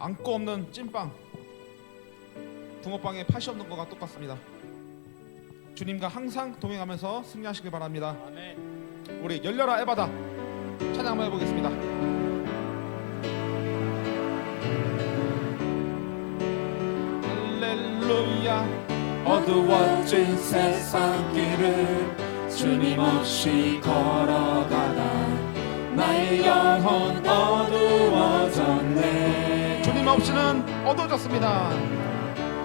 안고 없는 찐빵, 붕어빵에 팥이 없는 것과 똑같습니다. 주님과 항상 동행하면서 승리하시길 바랍니다. 아멘. 우리 열려라 에바다 찬양 한번 해보겠습니다. 할렐루야. 어두워진 세상 길을 주님 없이 걸어가다 나의 영혼 어두워졌네. 주님 없이는 어두워졌습니다.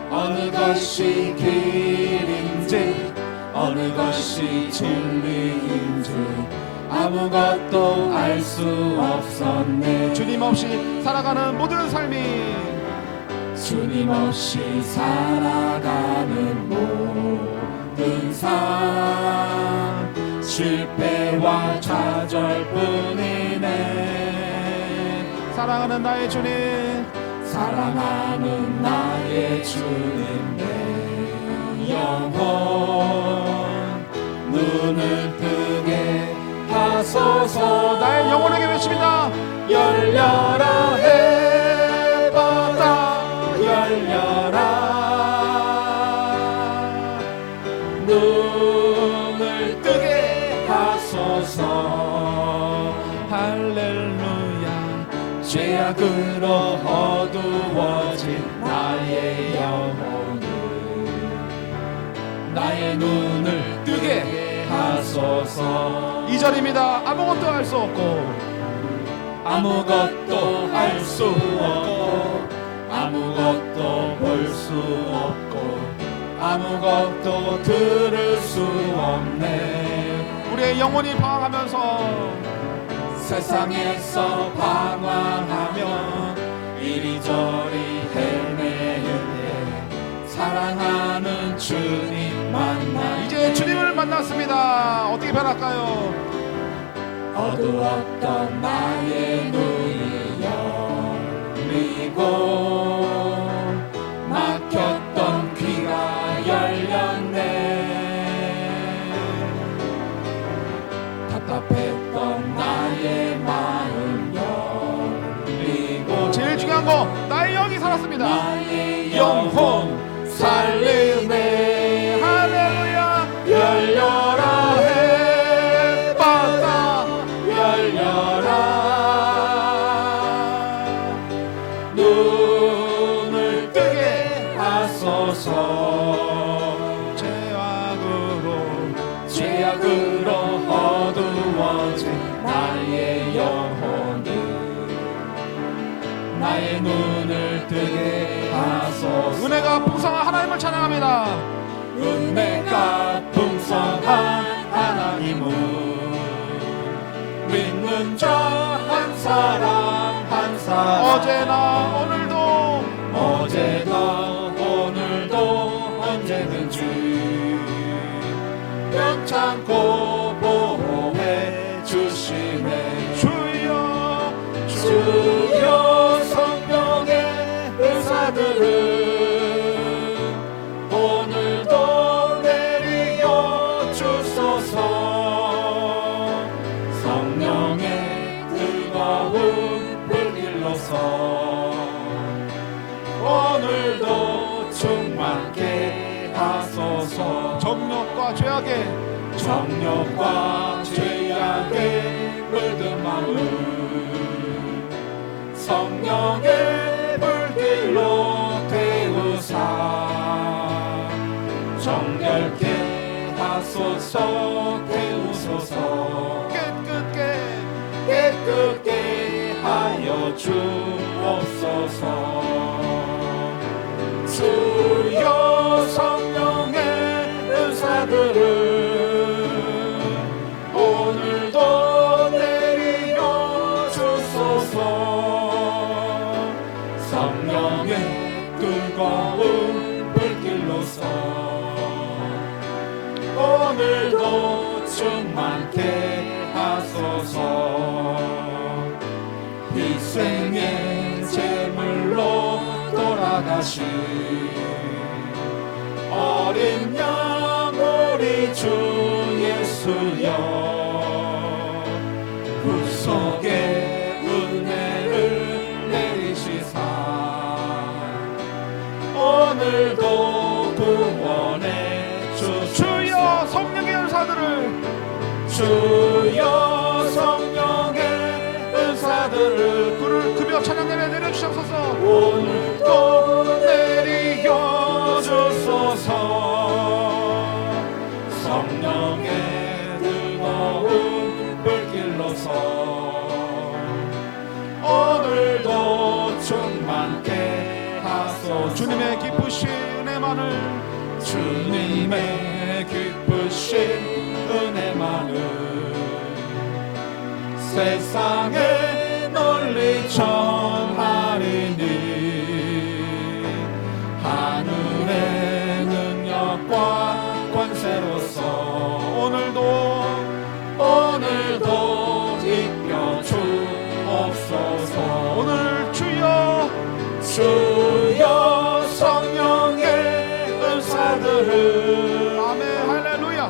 어느 것이 길인지 어느 것이 진리인지 아무것도 알 수 없었네. 주님 없이 살아가는 모든 삶이 주님 없이 살아가는 모든 삶 실패와 좌절뿐이네. 사랑하는 나의 주님, 사랑하는 나의 주님 내 영혼 눈을 뜨게 하소서. 나의 영혼에게 외칩니다. 열려라 해바다 열려라 눈을 뜨게 하소서. 할렐루야. 죄악으로 어두워진 나의 영혼을 나의 눈을 뜨게 하소서. 2절입니다. 아무것도 할 수 없고 아무것도 할 수 없고 아무것도 볼 수 없고 아무것도 들을 수 없네. 우리의 영혼이 방황하면서 세상에서 방황하며 이리저리 헤매일 때 사랑하는 주님 만나 이제 주님을 만났습니다. 어떻게 변할까요? 어두웠던 나의 눈이 열리고 막혔던 귀가 열렸네. 답답했던 나의 마음 열리고 제일 중요한 거 나의 영이 살았습니다. 나의 영혼 살리네. 할렐루야. 열려라 해바다 열려라 눈을 뜨게 하소서. 죄악으로 어두워진 나의 영혼을 나의 눈을 뜨게 하소서. 은혜가 풍성한 하나님을 찬양합니다. 은혜가 풍성한 하나님을 믿는 자 한 사람 한 사람 어제나 오늘도 언제든지 뼈창고 보호해 주시네. 주여 성령의 의사들을 오늘도 내리어 주소서. 성령의 뜨거운 불길로서 오늘도 충만케 하소서. 정욕과 죄악에 물든 마음 성령의 불길로 태우사 정결케 하소서. 태우소서. 깨끗게 하여 주옵소서. 주여 성령의 은사들을 오늘도 내리어 주소서. 성령의 뜨거운 불길로서 오늘도 충만케 하소서. 희생의 제물로 돌아가신 어린 양 우리 주 예수여 구속의 은혜를 내리시사 오늘도 구원해 주소서. 주여 성령의 은사들을 주여 성령의 은사들을 그를 급여 찬양 예배 내려주시옵소서. 오늘도 내려 주소서. 성령의 뜨거운 불길로서 오늘도 충만케 하소서. 주님의 기쁘신 은혜만을 주님의 기쁘신 은혜만을 세상에 널리 전하리니 하늘의 능력과 권세로서 오늘도 입혀 주옵소서. 오늘 주여 주여 성령의 은사들을 아멘 할렐루야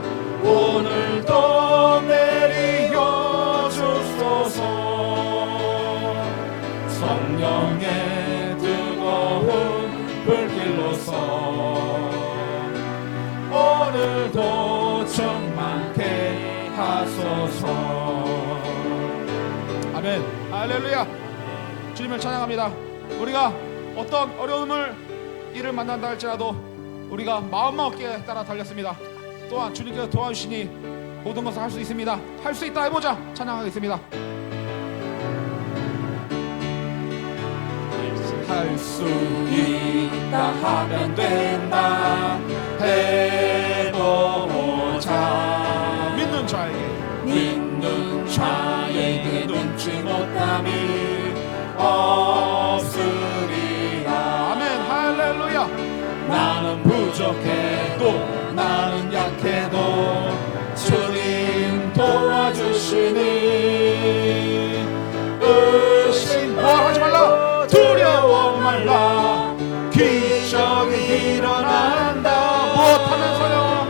오늘도 내려 주소서. 성령의 뜨거운 불길로서 오늘도 충만케 하소서. 아멘 할렐루야. 주님을 찬양합니다. 우리가 어떤 어려움을 이를 만난다 할지라도 우리가 마음만 어깨에 따라 달렸습니다. 또한 주님께서 도와주시니 모든 것을 할 수 있습니다. 할 수 있다 해보자. 찬양하겠습니다. 할 수 있다 하면 된다 해보자. 믿는 자에게 믿는 자에게 눈치 못함이 없으리라. 아멘 할렐루야. 나는 부족해도 나는 약해도 주님 도와주시니 의심하지 말라. 두려워 말라. 기적이 일어난다. 무엇하면서요?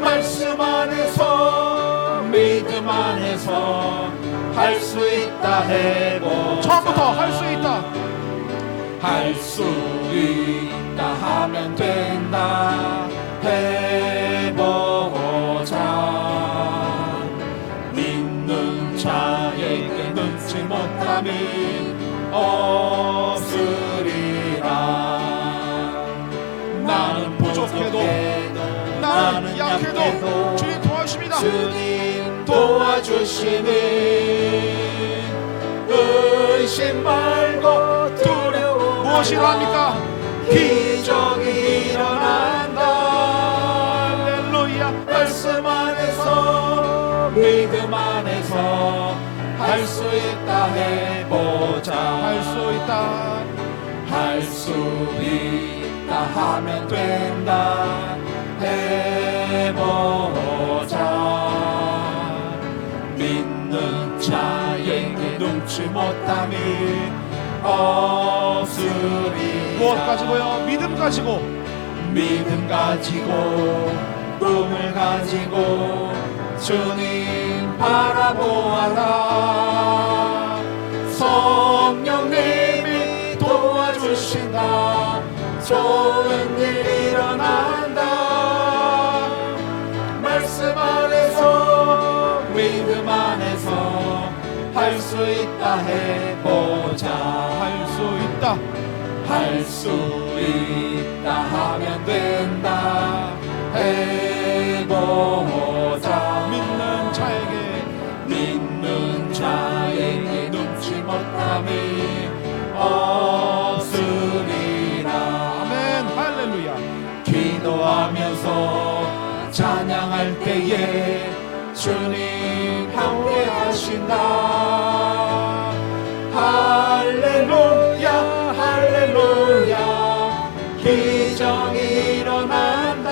말씀 안에서 믿음 안에서 할 수 있다 해보자. 처음부터 할 수 있다. 할 수 있다 하면 된다 해보자. 믿는 자에게 눈치 못함이 없으리라. 나는 부족해도, 나는 약해도 주님 도와주십니다. 주님 도와주시니 의심 말고 두려워 무엇이라 합니까? 기적이 일어난다. 할렐루야. 말씀 안에서 믿음 안에서 할 수 있다 해보자. 할 수 있다. 할 수 있다 하면 된다 해보자. 믿는 자에게 눈치 못함이 없으리. 무엇 가지고요? 믿음 가지고. 믿음 가지고 꿈을 가지고 주님 바라보아라. 성령님이 도와주신다. 좋은 일 일어난다. 말씀 안에서 믿음 안에서 할 수 있다 해보자. 할 수 있다. 할 수 있다 하면 된다 해보자. 믿는 자에게 믿는 자에게 눈치 못함이 없으리라. 아멘 할렐루야. 기도하면서 찬양할 때에 주님 함께 하신다. 할렐루야 할렐루야. 기적이 일어난다.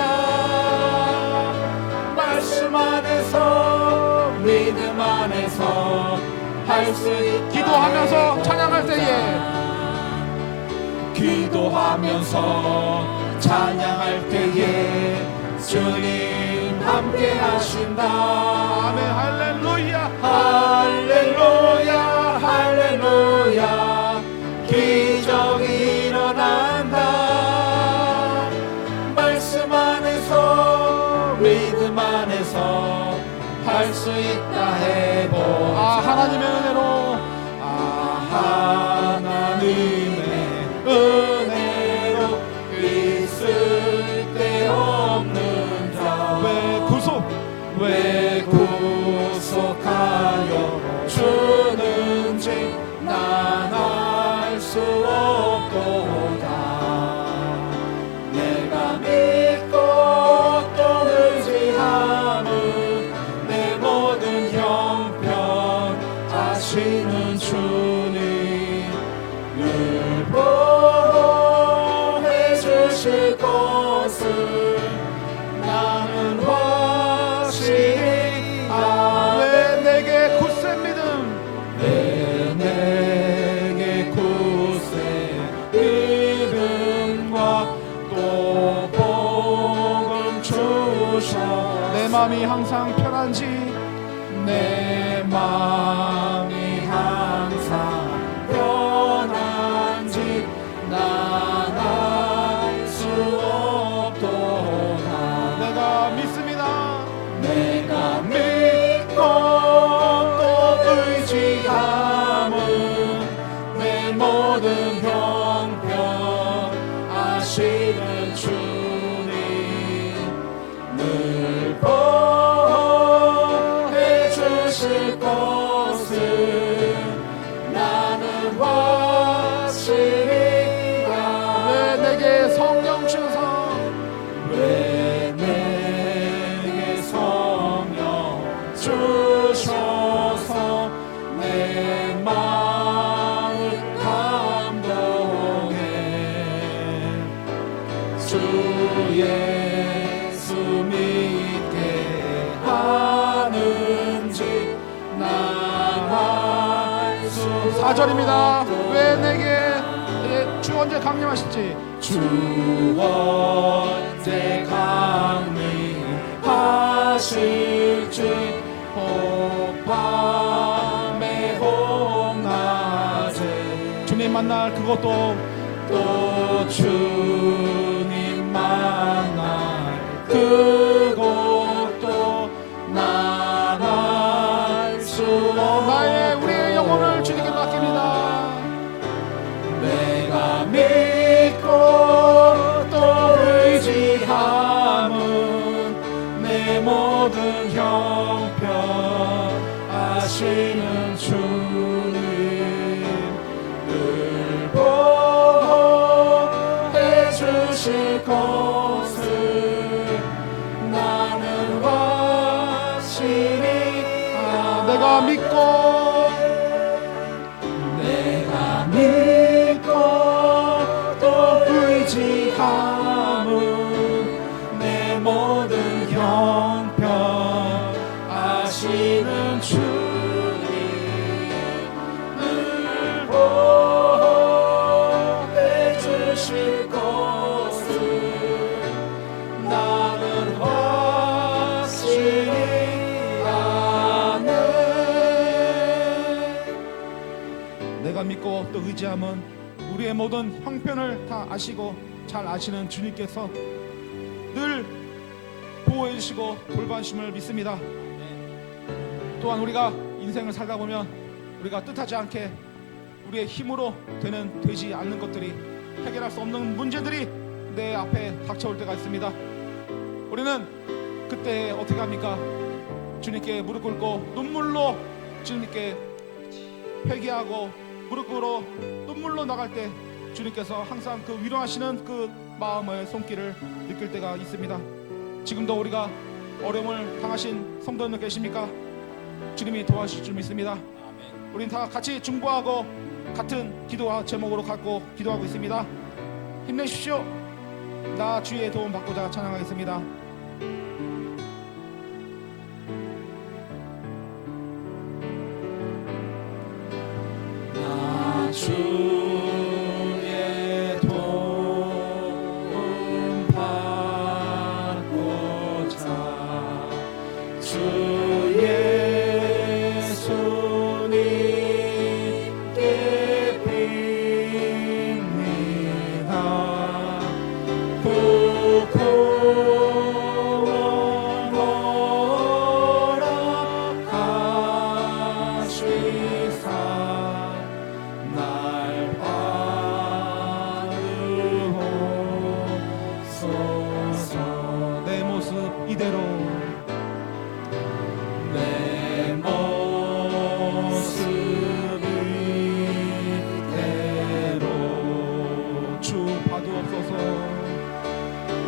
말씀 안에서 믿음 안에서 할 수 있다. 기도하면서 찬양할 때에 기도하면서 찬양할 때에 주님 함께 하신다. 아멘 할렐루야. 할렐루야 할렐루야. 기적이 일어난다. 마음이 항상 편한지 내 마음이 항상 편한지 난 알 수 없도다. 내가 믿습니다. 내가 믿고 또 의지함은 내 모든 형편 아시는 주님 늘 보호해 주실 것을 나는 확실히 왜 내게 성령 주셔서 왜 내게 성령 주셔서 내 마음을 감동해 주 예수 믿게 하는지 난 알 수 4절입니다. 왜 내게 주 언제 강림하실지 주 언제 강림하실지 밤에 홍낮에 주님 만날 그것도 또 주님 만날 그것도 난 알 수 나의 우리의 영혼을 없고 주님께 맡깁니다. 내가 믿고 또 의지함은 내 모든 형편 아시는 주님 늘 보호해 주실 것을 나는 확실히 내가 믿고 내가 믿고 또 의지함은 내 모든 형편 아시는 주님 늘 보호해 주실 것을 나는 확실히 아네. 내가 믿고 또 의지함은 우리의 모든 형편을 다 아시고 잘 아시는 주님께서 늘 보호해 주시고 돌봐주심을 믿습니다. 또한 우리가 인생을 살다 보면 우리가 뜻하지 않게 우리의 힘으로 되지 않는 것들이 해결할 수 없는 문제들이 내 앞에 닥쳐올 때가 있습니다. 우리는 그때 어떻게 합니까? 주님께 무릎 꿇고 눈물로 주님께 회개하고 무릎 꿇어 눈물로 나갈 때 주님께서 항상 그 위로하시는 그 마음의 손길을 느낄 때가 있습니다. 지금도 우리가 어려움을 당하신 성도들 계십니까? 주님이 도와주실 줄 믿습니다. 우린 다 같이 중보하고 같은 기도와 제목으로 갖고 기도하고 있습니다. 힘내십시오. 나 주의 도움 받고자 찬양하겠습니다. 나 주의 도움 받고자 주 예수님께 빕니다. 구원 허락하시사 날 받으옵소서. 내 모습 이대로 내 모습 이대로 주 받으옵소서.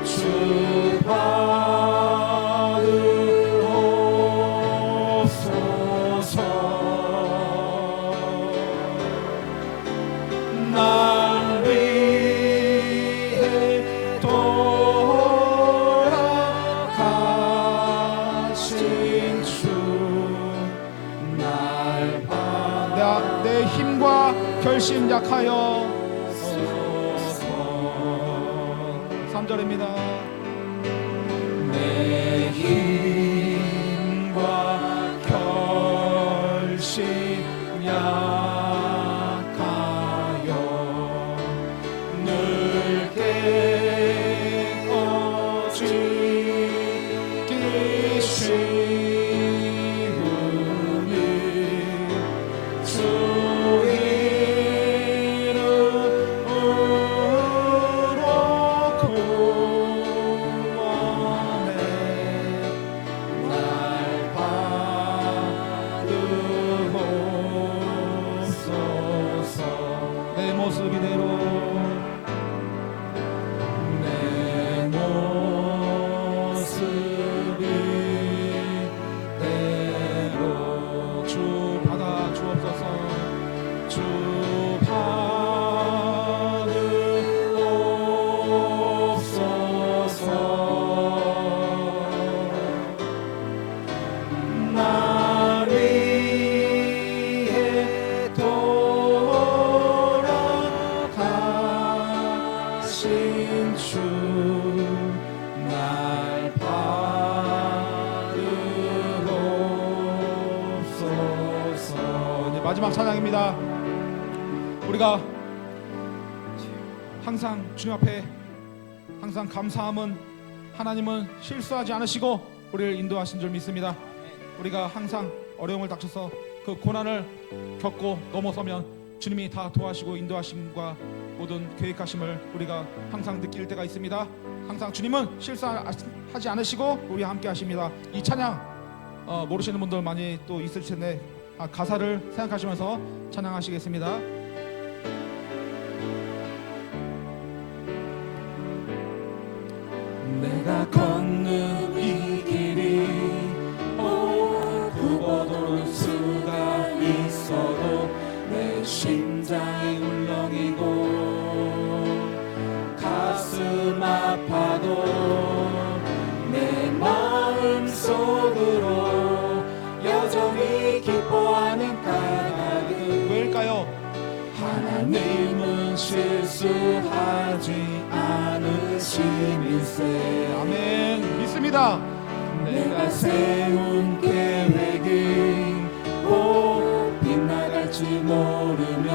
주 받으옵소서. 날 위해 돌아가신 주 날 내 힘과 결심 약하여 받으옵소서. 3절입니다. 내 힘 대신 주 날 바르옵소서. 이제 마지막 찬양입니다. 우리가 항상 주님 앞에 항상 감사함은 하나님은 실수하지 않으시고 우리를 인도하신 줄 믿습니다. 우리가 항상 어려움을 닥쳐서 그 고난을 겪고 넘어서면 주님이 다 도와주시고 인도하심과 모든 계획하심을 우리가 항상 느낄 때가 있습니다. 항상 주님은 실수하지 않으시고 우리와 함께 하십니다. 이 찬양 모르시는 분들 많이 또 있을 텐데 가사를 생각하시면서 찬양하시겠습니다. 내가 걷는 이 길이 굽어도는 수가 있어도 내 심장이 울렁이고 가슴 아파도 내 마음 속으로 여전히 기뻐하는 까닭은 왜일까요? 하나님은 실수하지 않으심일세. 아멘. 믿습니다. 내가 세운 계획이 꼭 빗나갈지 모르며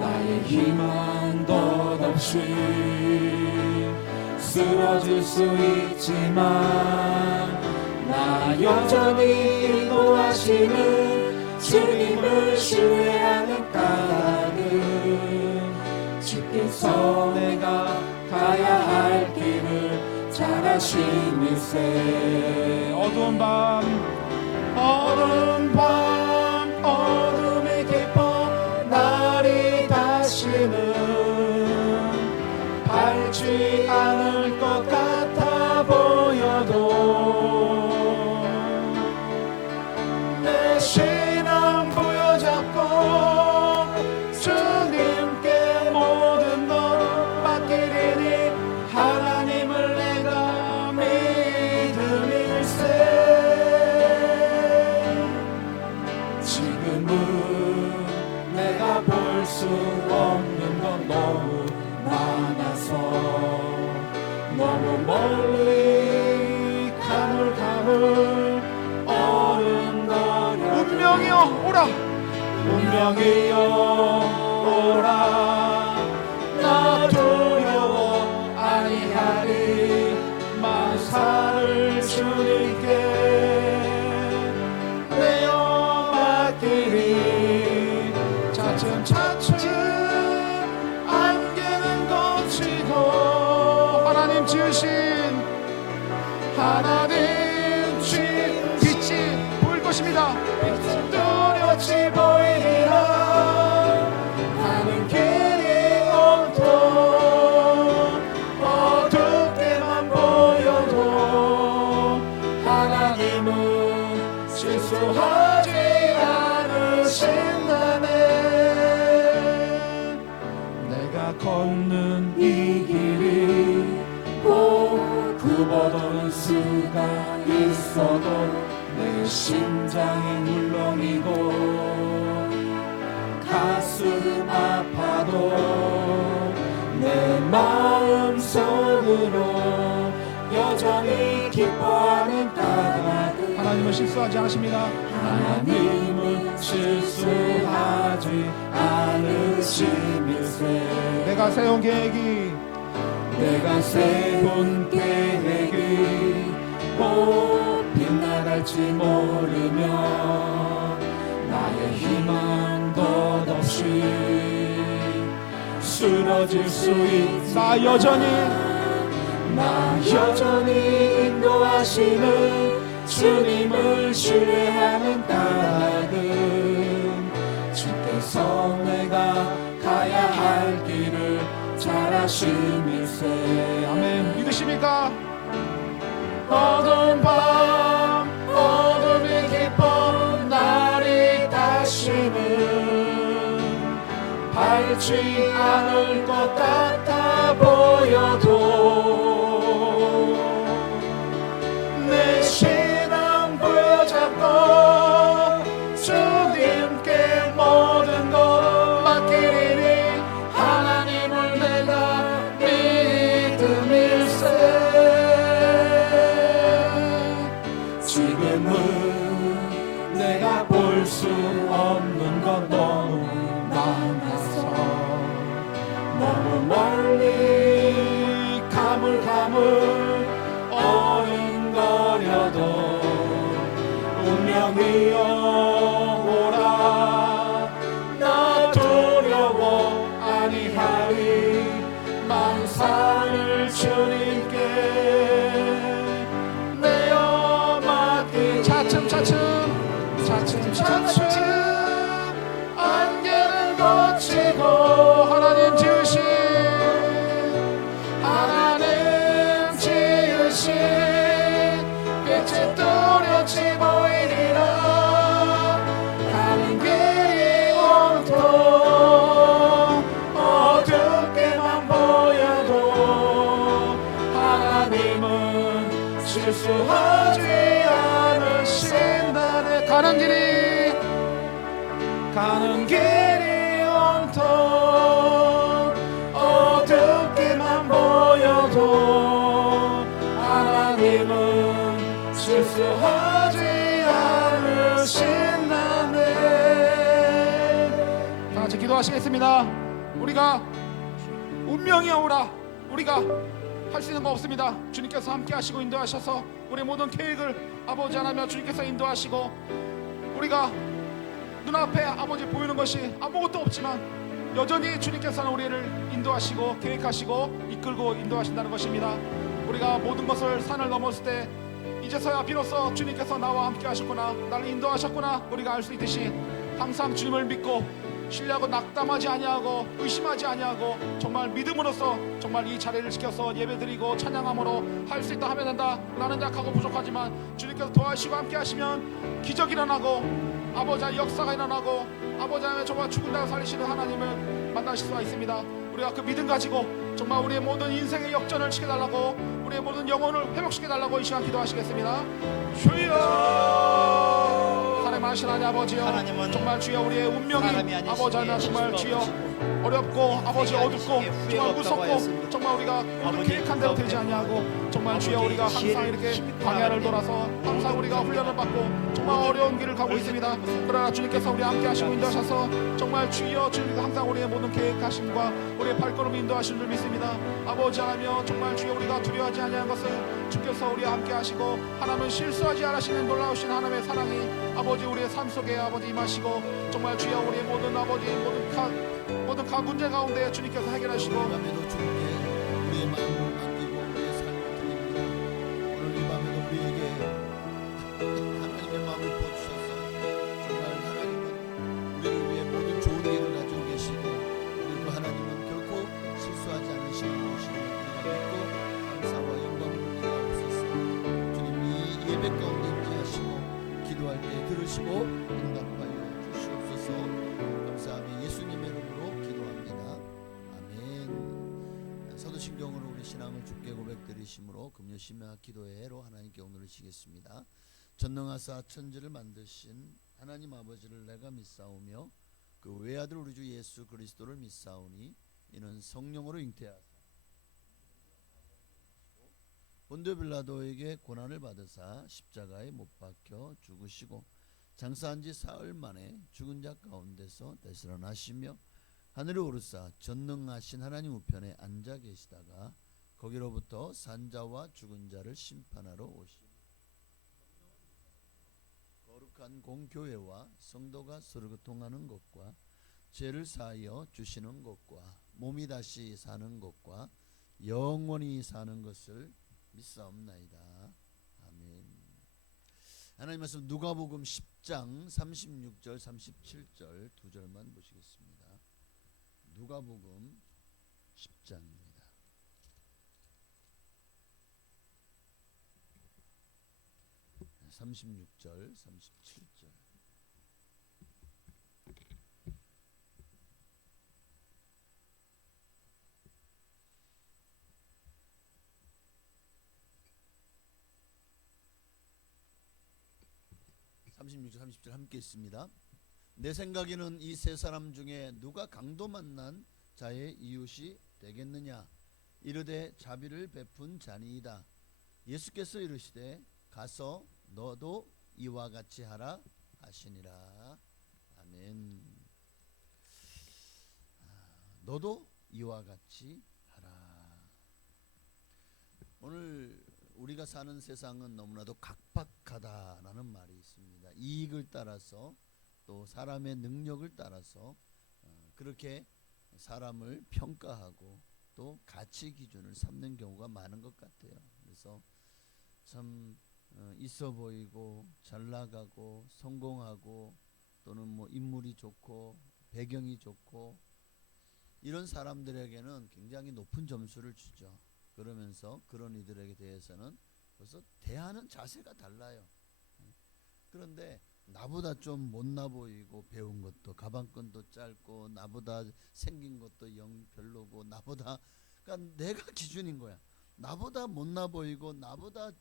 나의 희망 덧없이 쓰러질 수 있지만 나 여전히 인도하시는 주님을 신뢰하는 까닭은 주께서 내가 가야 할 길을 잘 아심일세. 어두운 밤 어둠이 깊어 날이 다시는 밝지 않을 것 같아 보여도 내 신앙 부여잡고 주님께 모든 것 맡기리니 하나님을 내가 믿음일세. 지금은 내가 볼 수 없는 건 너무 많아서 너무 멀리 가물가물 어른거려. 운명이여 오라. 운명이여 오라. 나 두려워 아니하리. 만사를 주님께 내어 맡기리. 차츰차츰 안개는 걷히고 하나님 지으신 하나님 주신 빛이 보일 것입니다. 뚜렷이 보이리라. 가는 길이 온통 어둡게만 보여도 하나님은 실수하지 않으신다네. 내가 걷는 이 길이 꼭 굽어도는 수가 있어도 내 심장이 물렁이고 가슴 아파도 내 마음 속으로 여전히 기뻐하는 까닭은 하나님은 실수하지 않으십니다. 하나님은 실수하지 않으심일세. 내가 세운 계획이 내가 세운 계획이 꼭 빗나갈지 모르며 나의 희망 덧없이 쓰러질 수 있지만 나 여전히 인도하시는 주님을 신뢰하는 까닭은 주께서 내가 가야 할 길을 잘 아심일세. 아멘. 믿으십니까? 어두운 밤 어둠이 깊어 날이 다시는 밝지 않을 것 같아 보여도 내 신앙 부여잡고 주님께 모든 것 맡기리니 하나님을 내가 너무 멀리 가물가물 어른거려도 운명이여 오라. 나 두려워 아니하리. 만사를 주님께 내어 맡기니. 차츰차츰 안개는 거치고 하나님 지으신 빛이 뚜렷이 보이리라. 가는 길이 온통 어둡게만 보여도 하나님은 실수하지 않으신다네. 가는 길이 온통 어둡게만 보여도 하나님은 실수하지 않으신다네. 다 같이 기도하시겠습니다. 우리가 운명이 오라. 우리가 할 수 있는 거 없습니다. 주님께서 함께 하시고 인도하셔서 우리 모든 계획을 아버지 하나며 주님께서 인도하시고, 우리가 눈앞에 아버지 보이는 것이 아무것도 없지만 여전히 주님께서는 우리를 인도하시고 계획하시고 이끌고 인도하신다는 것입니다. 우리가 모든 것을 산을 넘었을 때 이제서야 비로소 주님께서 나와 함께 하셨구나, 나를 인도하셨구나 우리가 알 수 있듯이, 항상 주님을 믿고 신뢰하고 낙담하지 아니하고 의심하지 아니하고 정말 믿음으로써 정말 이 자리를 지켜서 예배드리고 찬양함으로 할 수 있다 하면 된다. 나는 약하고 부족하지만 주님께서 도와주시고 함께 하시면 기적이 일어나고 아버지의 역사가 일어나고 아버지의 정말 죽은 자를 살리시는 하나님을 만나실 수가 있습니다. 우리가 그 믿음 가지고 정말 우리의 모든 인생의 역전을 시켜달라고, 우리의 모든 영혼을 회복시켜달라고 이 시간 기도하시겠습니다. 주여, 사랑하신 하나님 아버지여, 정말 주여 우리의 운명이 아버지 하나 정말 주여 어렵고 아버지 어둡고 정말 무섭고 정말 우리가 모든 계획한 대로 되지 아니하고 정말 주여 우리가 항상 이렇게 광야를 돌아서 항상 우리가 훈련을 받고 정말 어려운 길을 가고 있습니다. 그러나 주님께서 우리 함께 하시고 인도하셔서 정말 주여 주님께서 항상 우리의 모든 계획하심과 우리의 발걸음 인도하시는 줄 믿습니다. 아버지 하나며 정말 주여 우리가 두려워하지 아니하는 것을 주께서 우리와 함께 하시고 하나님은 실수하지 않으시는 놀라우신 하나님의 사랑이 아버지 우리의 삶 속에 아버지 임하시고 정말 주여 우리의 모든 아버지 모든 각 문제 가운데 주님께서 해결하시고 오늘 이 밤에도 주님께 우리의 마음을 맡기고 우리의 삶을 드립니다. 오늘 이 밤에도 우리에게 하나님의 마음을 부어주셔서 정말 하나님은 우리를 위해 모든 좋은 계획을 가지고 계시고 그리고 그 하나님은 결코 실수하지 않으시는 것을 우리가 믿고 감사와 영광을 돌리옵소서. 주님이 예배 가운데 임재하시고 기도할 때 들으시고 응답하여 주시옵소서. 감사하며 예수님의 이름으로 기도합니다. 아멘. 서두신경으로 우리 신앙을 주께 고백드리심으로 금요 심야 기도회로 하나님께 오늘을 지겠습니다. 전능하사 천지를 만드신 하나님 아버지를 내가 믿사오며 그 외아들 우리 주 예수 그리스도를 믿사오니 이는 성령으로 잉태하사 본디오 빌라도에게 고난을 받으사 십자가에 못 박혀 죽으시고 장사한 지 사흘 만에 죽은 자 가운데서 되살아나시며 하늘에 오르사 전능하신 하나님 우편에 앉아 계시다가 거기로부터 산자와 죽은 자를 심판하러 오시니 거룩한 공교회와 성도가 서로 교통하는 것과 죄를 사하여 주시는 것과 몸이 다시 사는 것과 영원히 사는 것을 믿사옵나이다. 아멘. 하나님 말씀 누가복음 10장 36절 37절 두 절만 보시겠습니다. 누가복음 10장입니다. 네, 36절 37절 36절 30절 함께 있습니다. 내 생각에는 이 세 사람 중에 누가 강도 만난 자의 이웃이 되겠느냐. 이르되 자비를 베푼 자니이다. 예수께서 이르시되 가서 너도 이와 같이 하라 하시니라. 아멘. 너도 이와 같이 하라. 오늘 우리가 사는 세상은 너무나도 각박하다라는 말이 있습니다. 이익을 따라서 또 사람의 능력을 따라서 그렇게 사람을 평가하고 또 가치 기준을 삼는 경우가 많은 것 같아요. 그래서 참 있어 보이고 잘 나가고 성공하고 또는 뭐 인물이 좋고 배경이 좋고 이런 사람들에게는 굉장히 높은 점수를 주죠. 그러면서 그런 이들에게 대해서는 벌써 대하는 자세가 달라요. 그런데 나보다 좀 못나 보이고 배운 것도 가방끈도 짧고 나보다 생긴 것도 영 별로고 나보다 그러니까 내가 기준인 거야. 나보다 못나 보이고 나보다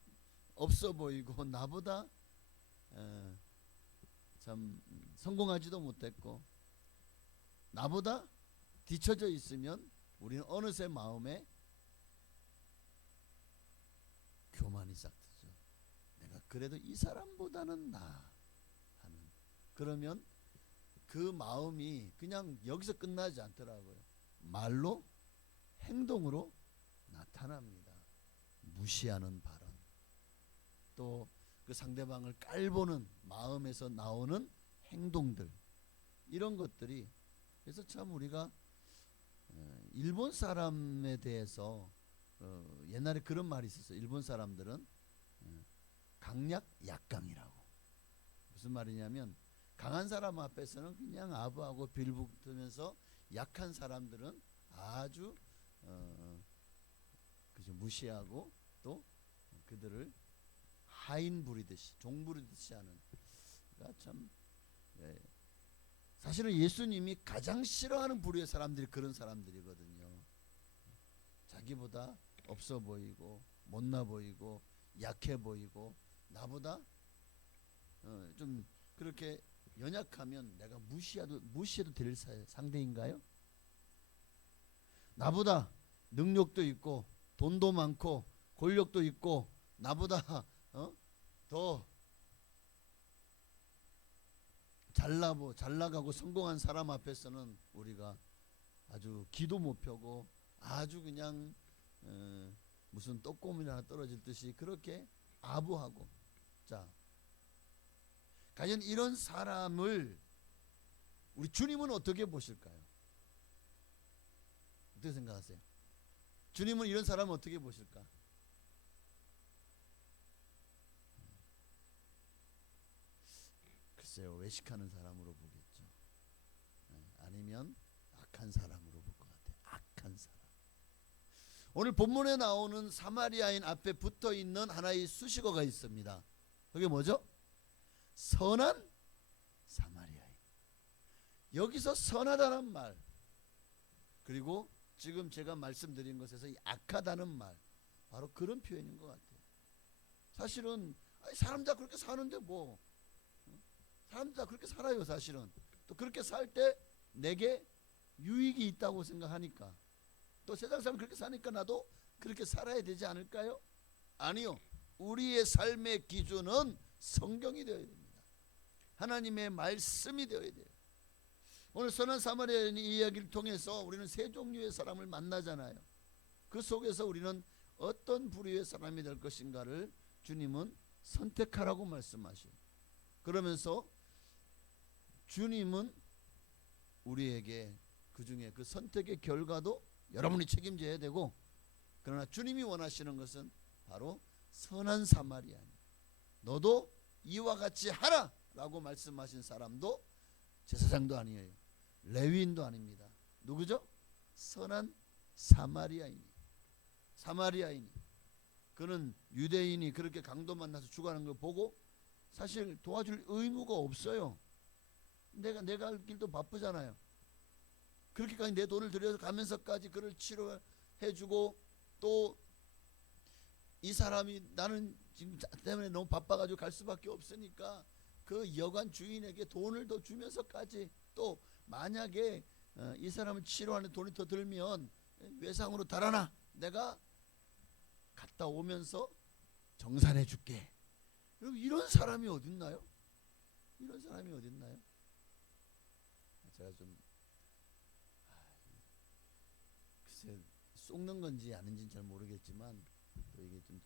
없어 보이고 나보다 참 성공하지도 못했고 나보다 뒤처져 있으면 우리는 어느새 마음에 교만이 싹 트죠. 내가 그래도 이 사람보다는 나 하는. 그러면 그 마음이 그냥 여기서 끝나지 않더라고요. 말로 행동으로 나타납니다. 무시하는 발언, 또 그 상대방을 깔보는 마음에서 나오는 행동들, 이런 것들이 그래서 참 우리가 일본 사람에 대해서 옛날에 그런 말이 있었어요. 일본 사람들은 강약 약강이라고. 무슨 말이냐면 강한 사람 앞에서는 그냥 아부하고 빌붙으면서 약한 사람들은 아주 그죠, 무시하고 또 그들을 하인 부리듯이 종 부리듯이 하는. 그러니까 참 사실은 예수님이 가장 싫어하는 부류의 사람들이 그런 사람들이거든요. 자기보다 없어 보이고 못나 보이고 약해 보이고 나보다 좀 그렇게 연약하면 내가 무시해도 될 상대인가요? 나보다 능력도 있고 돈도 많고 권력도 있고 나보다 더 잘 나가고 성공한 사람 앞에서는 우리가 아주 기도 못 펴고 아주 그냥 무슨 떡고물 하나 떨어질 듯이 그렇게 아부하고. 자, 과연 이런 사람을 우리 주님은 어떻게 보실까요? 어떻게 생각하세요? 주님은 이런 사람을 어떻게 보실까? 글쎄요, 외식하는 사람으로 보겠죠. 아니면 악한 사람으로 볼 것 같아요. 악한 사람. 오늘 본문에 나오는 사마리아인 앞에 붙어 있는 하나의 수식어가 있습니다. 그게 뭐죠? 선한 사마리아인. 여기서 선하다는 말, 그리고 지금 제가 말씀드린 것에서 이 악하다는 말, 바로 그런 표현인 것 같아요. 사실은 사람 다 그렇게 사는데 뭐, 사람 다 그렇게 살아요. 사실은 또 그렇게 살 때 내게 유익이 있다고 생각하니까, 또 세상 사람 그렇게 사니까 나도 그렇게 살아야 되지 않을까요? 아니요. 우리의 삶의 기준은 성경이 되어야 됩니다. 하나님의 말씀이 되어야 돼요. 오늘 선한 사마리아인 이야기를 통해서 우리는 세 종류의 사람을 만나잖아요. 그 속에서 우리는 어떤 부류의 사람이 될 것인가를 주님은 선택하라고 말씀하셔요. 그러면서 주님은 우리에게 그 중에 그 선택의 결과도 여러분이 책임져야 되고, 그러나 주님이 원하시는 것은 바로 선한 사마리아인, 너도 이와 같이 하라 라고 말씀하신 사람도 제사장도 아니에요. 레위인도 아닙니다. 누구죠? 선한 사마리아인이. 사마리아인이. 그는 유대인이 그렇게 강도 만나서 죽어가는 걸 보고 사실 도와줄 의무가 없어요. 내가 갈 길도 바쁘잖아요. 그렇게까지 내 돈을 들여서 가면서까지 그를 치료해주고, 또 이 사람이 나는 지금 때문에 너무 바빠가지고 갈 수밖에 없으니까 그 여관 주인에게 돈을 더 주면서까지, 또 만약에 이 사람을 치료하는 돈이 더 들면 외상으로 달아나, 내가 갔다 오면서 정산해 줄게. 여러분, 이런 사람이 어딨나요? 이런 사람이 어딨나요? 제가 좀 글쎄 속는 건지 아닌지는 잘 모르겠지만 또 이게 좀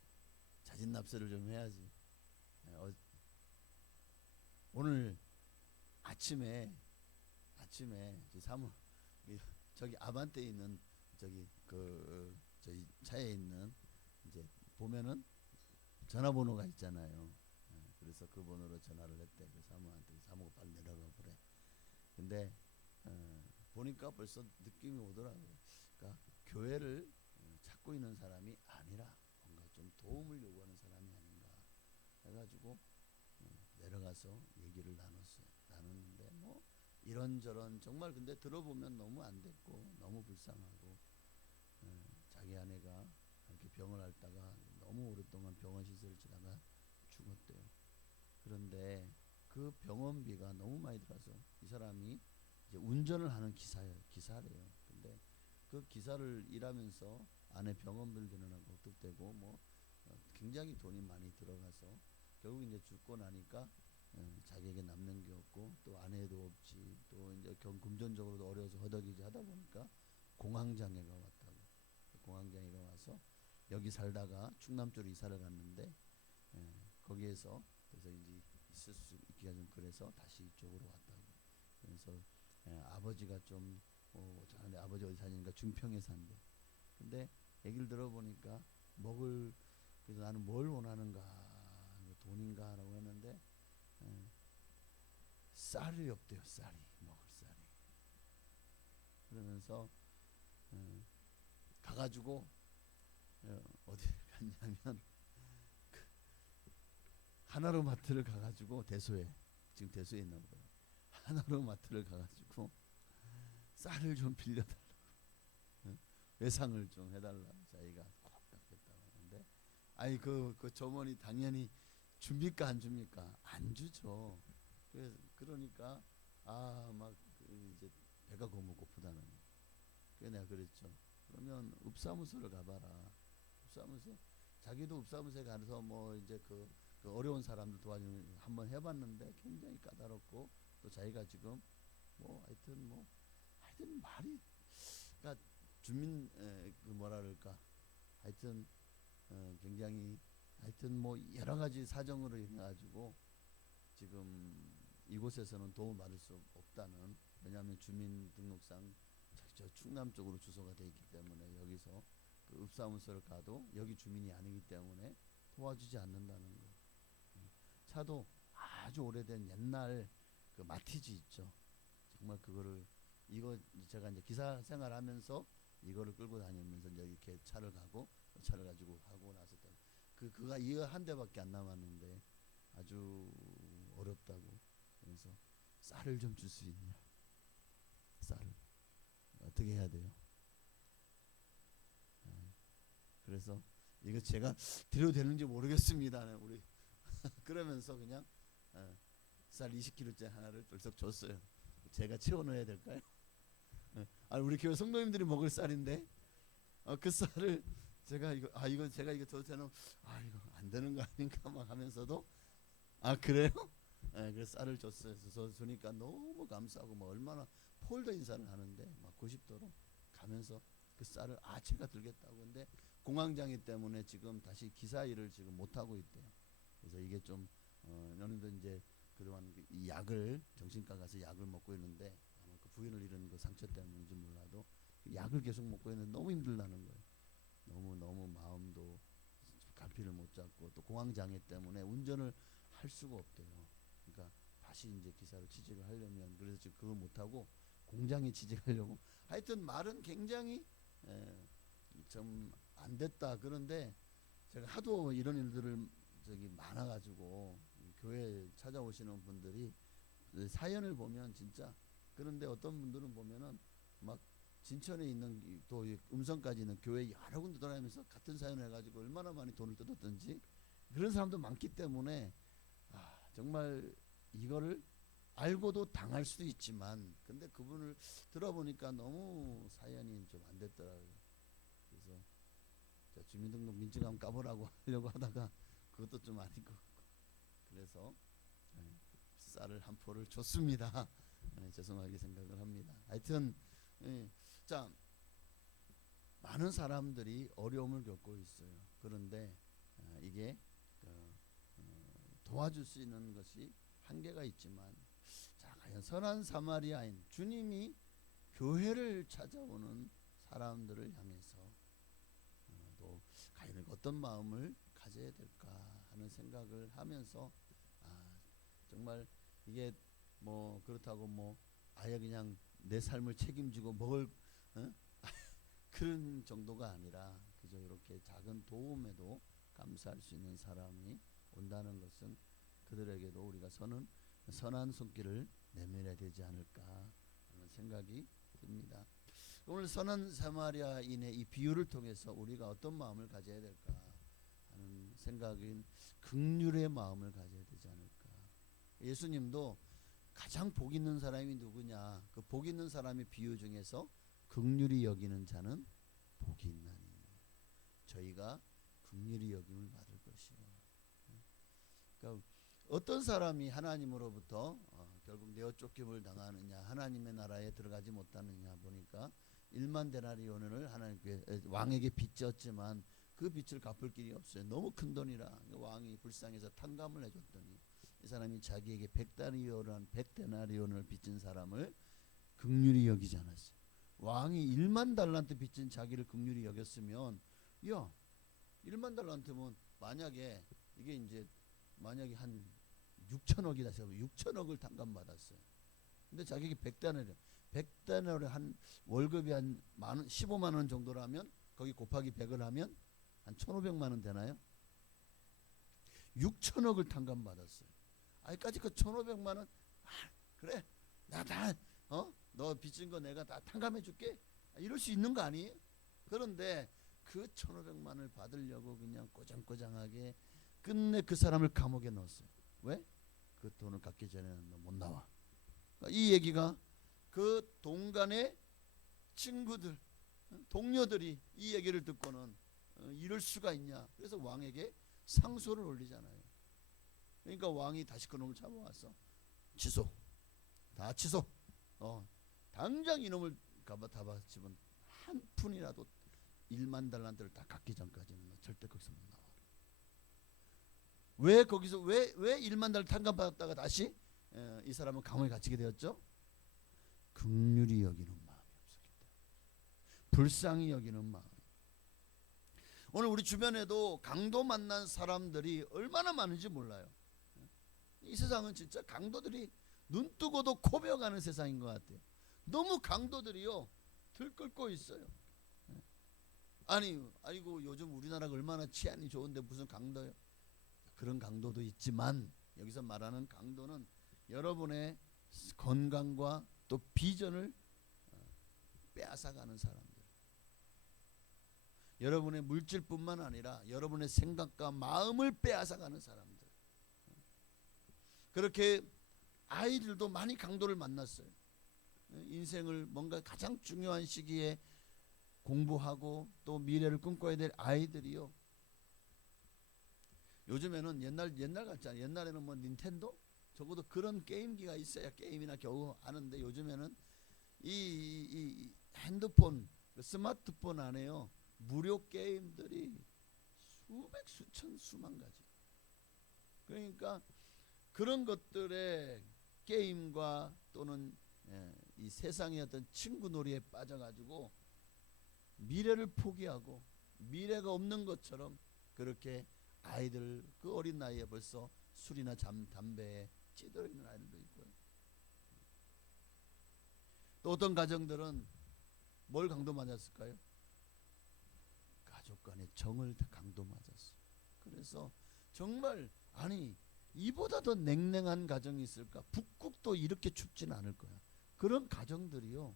자진납세를 좀 해야지. 오늘 아침에 저기 아반떼에 있는 저희 차에 있는 이제 보면은 전화번호가 있잖아요. 그래서 그 번호로 전화를 했대. 그 사모한테 사모가 빨리 내려가 보래. 근데 보니까 벌써 느낌이 오더라고요. 그러니까 교회를 찾고 있는 사람이 아니라 뭔가 좀 도움을 요구하는 사람이 아닌가 해가지고 내려가서 얘기를 나눴는데 뭐 이런저런 정말 근데 들어보면 너무 안 됐고 너무 불쌍하고 자기 아내가 이렇게 병을 앓다가 너무 오랫동안 병원 시설을 지다가 죽었대요. 그런데 그 병원비가 너무 많이 들어서 이 사람이 이제 운전을 하는 기사래요. 근데 그 기사를 일하면서 아내 병원비를 드느라고 헛되고 뭐 굉장히 돈이 많이 들어가서 결국 이제 죽고 나니까 자기에게 남는 게 없고 또 아내도 없지 또 이제 금전적으로도 어려워서 허덕이지 하다 보니까 공황장애가 왔다고. 공황장애가 와서 여기 살다가 충남 쪽으로 이사를 갔는데 거기에서 그래서 이제 있을 수 있기가 좀 그래서 다시 이쪽으로 왔다고. 그래서 아버지가 좀 저한테 아버지 어디 사니까 중평에 산대. 근데 얘기를 들어보니까 그래서 나는 뭘 원하는가 돈인가라고 했는데 쌀이 없대요. 먹을 쌀이. 그러면서 가가지고 어디 갔냐면 하나로마트를 가가지고 지금 대소에 있나 보요. 하나로마트를 가가지고 쌀을 좀 빌려달라고 외상을 좀 해달라고 자기가 꼭 갚겠다고 하는데 아니 그 점원이 당연히 줍니까 안 줍니까? 안 주죠. 그러니까 막 이제 배가 너무 고프다는 거. 그래서 내가 그랬죠. 그러면 읍사무소를 가봐라. 읍사무소 자기도 읍사무소에 가서 뭐 이제 그 어려운 사람들 도와주는 한번 해봤는데 굉장히 까다롭고 또 자기가 지금 뭐 하여튼 말이 그러니까 주민 그 뭐라 그럴까 하여튼 굉장히 하여튼 뭐 여러 가지 사정으로 해가지고 지금 이곳에서는 도움을 받을 수 없다는 왜냐하면 주민등록상 저 충남 쪽으로 주소가 돼 있기 때문에 여기서 그 읍사무소를 가도 여기 주민이 아니기 때문에 도와주지 않는다는 거. 차도 아주 오래된 옛날 그 마티즈 있죠. 정말 그거를 이거 제가 이제 기사 생활하면서 이거를 끌고 다니면서 이제 이렇게 차를 가고 차를 가지고 하고 나서 그가 이거 한 대밖에 안 남았는데 아주 어렵다고. 그래서 쌀을 좀 줄 수 있냐? 쌀을 어떻게 해야 돼요? 그래서 이거 제가 드려도 되는지 모르겠습니다. 우리 그러면서 그냥 쌀 20kg짜리 하나를 벌써 줬어요. 제가 채워 넣어야 될까요? 아니 우리 교회 성도님들이 먹을 쌀인데 그 쌀을 제가 이거 제가 이거 더 되는 이거 안 되는 거 아닌가 막 하면서도 그래요? 그래서 쌀을 줬어요. 그래서 주니까 너무 감사하고 뭐 얼마나 폴더 인사를 하는데 막 90도로 가면서 그 쌀을 제가 들겠다고. 근데 공황장애 때문에 지금 다시 기사 일을 지금 못 하고 있대요. 그래서 이게 좀 너희도 이제 그동안 이 약을 정신과 가서 약을 먹고 있는데 아마 그 부인을 잃은 그 상처 때문인지 몰라도 그 약을 계속 먹고 있는데 너무 힘들다는 거예요. 너무 마음도 갈피를 못 잡고 또 공황장애 때문에 운전을 할 수가 없대요. 그러니까 다시 이제 기사로 취직을 하려면 그래서 지금 그걸 못 하고 공장에 취직하려고 하여튼 말은 굉장히 좀 안 됐다. 그런데 제가 하도 이런 일들을 많아가지고 교회 찾아오시는 분들이 사연을 보면 진짜 그런데 어떤 분들은 보면은 막 진천에 있는 또 음성까지 있는 교회 여러 군데 돌아다니면서 같은 사연을 해가지고 얼마나 많이 돈을 뜯었던지 그런 사람도 많기 때문에 정말 이거를 알고도 당할 수도 있지만 근데 그분을 들어보니까 너무 사연이 좀 안 됐더라고요. 그래서 주민등록 민증 까보라고 하려고 하다가 그것도 좀 아닌 것 같고 그래서 쌀을 한 포를 줬습니다. 죄송하게 생각을 합니다. 하여튼 자 많은 사람들이 어려움을 겪고 있어요. 그런데 이게 도와줄 수 있는 것이 한계가 있지만, 자, 과연 선한 사마리아인 주님이 교회를 찾아오는 사람들을 향해서 또 과연 어떤 마음을 가져야 될까 하는 생각을 하면서, 정말 이게 뭐 그렇다고 뭐 아예 그냥 내 삶을 책임지고 먹을 그런 정도가 아니라, 그저 이렇게 작은 도움에도 감사할 수 있는 사람이 온다는 것은 그들에게도 우리가 선한 손길을 내밀어야 되지 않을까 하는 생각이 듭니다. 오늘 선한 사마리아인의 이 비유를 통해서 우리가 어떤 마음을 가져야 될까 하는 생각인 긍휼의 마음을 가져야 되지 않을까. 예수님도 가장 복 있는 사람이 누구냐, 그 복 있는 사람의 비유 중에서 긍휼히 여기는 자는 복이 있나니 저희가 긍휼히 여김을 받을 것이요. 그러니까 어떤 사람이 하나님으로부터 결국 내어 쫓김을 당하느냐, 하나님의 나라에 들어가지 못하느냐 보니까 1만 데나리온을 하나님께 왕에게 빚졌지만 그 빚을 갚을 길이 없어요. 너무 큰 돈이라 왕이 불쌍해서 탕감을 해줬더니 이 사람이 자기에게 100데나리온을 빚진 사람을 긍휼히 여기지 않았어요. 왕이 1만 달란트 빚진 자기를 긍휼히 여겼으면, 야, 1만 달란트면 만약에 이게 이제 만약에 한 6천억이다 해서 6천억을 탕감받았어요. 근데 자기에게 100데나리온 한 월급이 한 15만 원 정도라면 거기 곱하기 100을 하면 한 1,500만 원 되나요? 6천억을 탕감받았어요. 아직까지 그 1,500만 원, 그래, 너 빚진 거 내가 다 탕감해 줄게, 이럴 수 있는 거 아니에요? 그런데 그 1,500만 원을 받으려고 그냥 꼬장꼬장하게 끝내 그 사람을 감옥에 넣었어요. 왜? 그 돈을 갚기 전에는 너 못 나와. 이 얘기가 그 동간의 친구들, 동료들이 이 얘기를 듣고는 이럴 수가 있냐. 그래서 왕에게 상소를 올리잖아요. 그러니까 왕이 다시 그놈을 잡아와서 다 취소. 당장 이놈을 잡아치면 한 푼이라도 1만 달란트를 다 갚기 전까지는 너 절대 거기서 못 나와. 왜 거기서 왜 1만 달란트 탕감받았다가 다시 이 사람은 감옥에 갇히게 되었죠? 긍휼히 여기는 마음이 없었기 때문에, 불쌍히 여기는 마음. 오늘 우리 주변에도 강도 만난 사람들이 얼마나 많은지 몰라요. 이 세상은 진짜 강도들이 눈 뜨고도 코베어가는 세상인 것 같아요. 너무 강도들이요 들끓고 있어요. 아니고 요즘 우리나라가 얼마나 치안이 좋은데 무슨 강도요? 그런 강도도 있지만 여기서 말하는 강도는 여러분의 건강과 또 비전을 빼앗아가는 사람들, 여러분의 물질뿐만 아니라 여러분의 생각과 마음을 빼앗아가는 사람들. 그렇게 아이들도 많이 강도를 만났어요. 인생을 뭔가 가장 중요한 시기에 공부하고 또 미래를 꿈꿔야 될 아이들이요, 요즘에는 옛날 같지 않아요. 옛날에는 뭐 닌텐도 적어도 그런 게임기가 있어야 게임이나 겨우 하는데, 요즘에는 이 핸드폰, 스마트폰 안에요 무료 게임들이 수백 수천 수만 가지. 그러니까 그런 것들의 게임과 또는 이 세상의 어떤 친구 놀이에 빠져가지고 미래를 포기하고 미래가 없는 것처럼 그렇게 아이들 그 어린 나이에 벌써 술이나 담배에 찌들어 있는 아이들도 있고요. 또 어떤 가정들은 뭘 강도 맞았을까요? 가족 간의 정을 다 강도 맞았어요. 그래서 정말 이보다 더 냉랭한 가정이 있을까? 북극도 이렇게 춥지는 않을 거야. 그런 가정들이요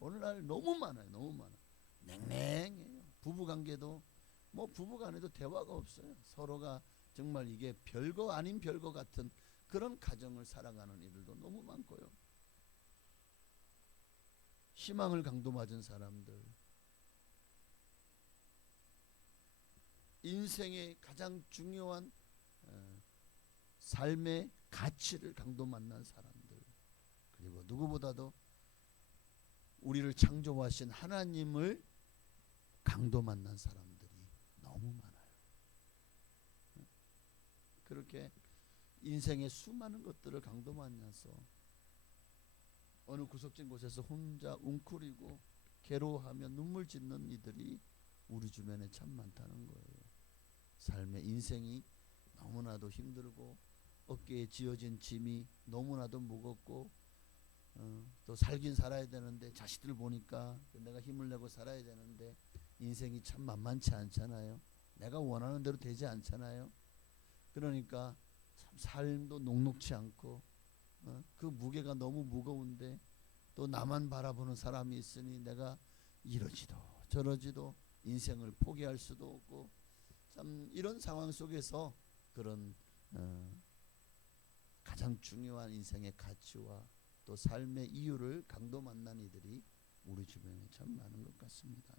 오늘날 너무 많아요. 너무 많아. 냉랭해요. 부부관계도 뭐 부부간에도 대화가 없어요. 서로가 정말 이게 별거 아닌 별거 같은 그런 가정을 살아가는 이들도 너무 많고요. 희망을 강도 맞은 사람들, 인생의 가장 중요한 삶의 가치를 강도 만난 사람들, 그리고 누구보다도 우리를 창조하신 하나님을 강도 만난 사람들이 너무 많아요. 그렇게 인생의 수많은 것들을 강도 만나서 어느 구석진 곳에서 혼자 웅크리고 괴로워하며 눈물 짓는 이들이 우리 주변에 참 많다는 거예요. 삶의 인생이 너무나도 힘들고 어깨에 지어진 짐이 너무나도 무겁고 또 살긴 살아야 되는데 자식들 보니까 내가 힘을 내고 살아야 되는데 인생이 참 만만치 않잖아요. 내가 원하는 대로 되지 않잖아요. 그러니까 참 삶도 녹록치 않고 그 무게가 너무 무거운데 또 나만 바라보는 사람이 있으니 내가 이러지도 저러지도 인생을 포기할 수도 없고 참 이런 상황 속에서 그런 가장 중요한 인생의 가치와 또 삶의 이유를 강도 만난 이들이 우리 주변에 참 많은 것 같습니다.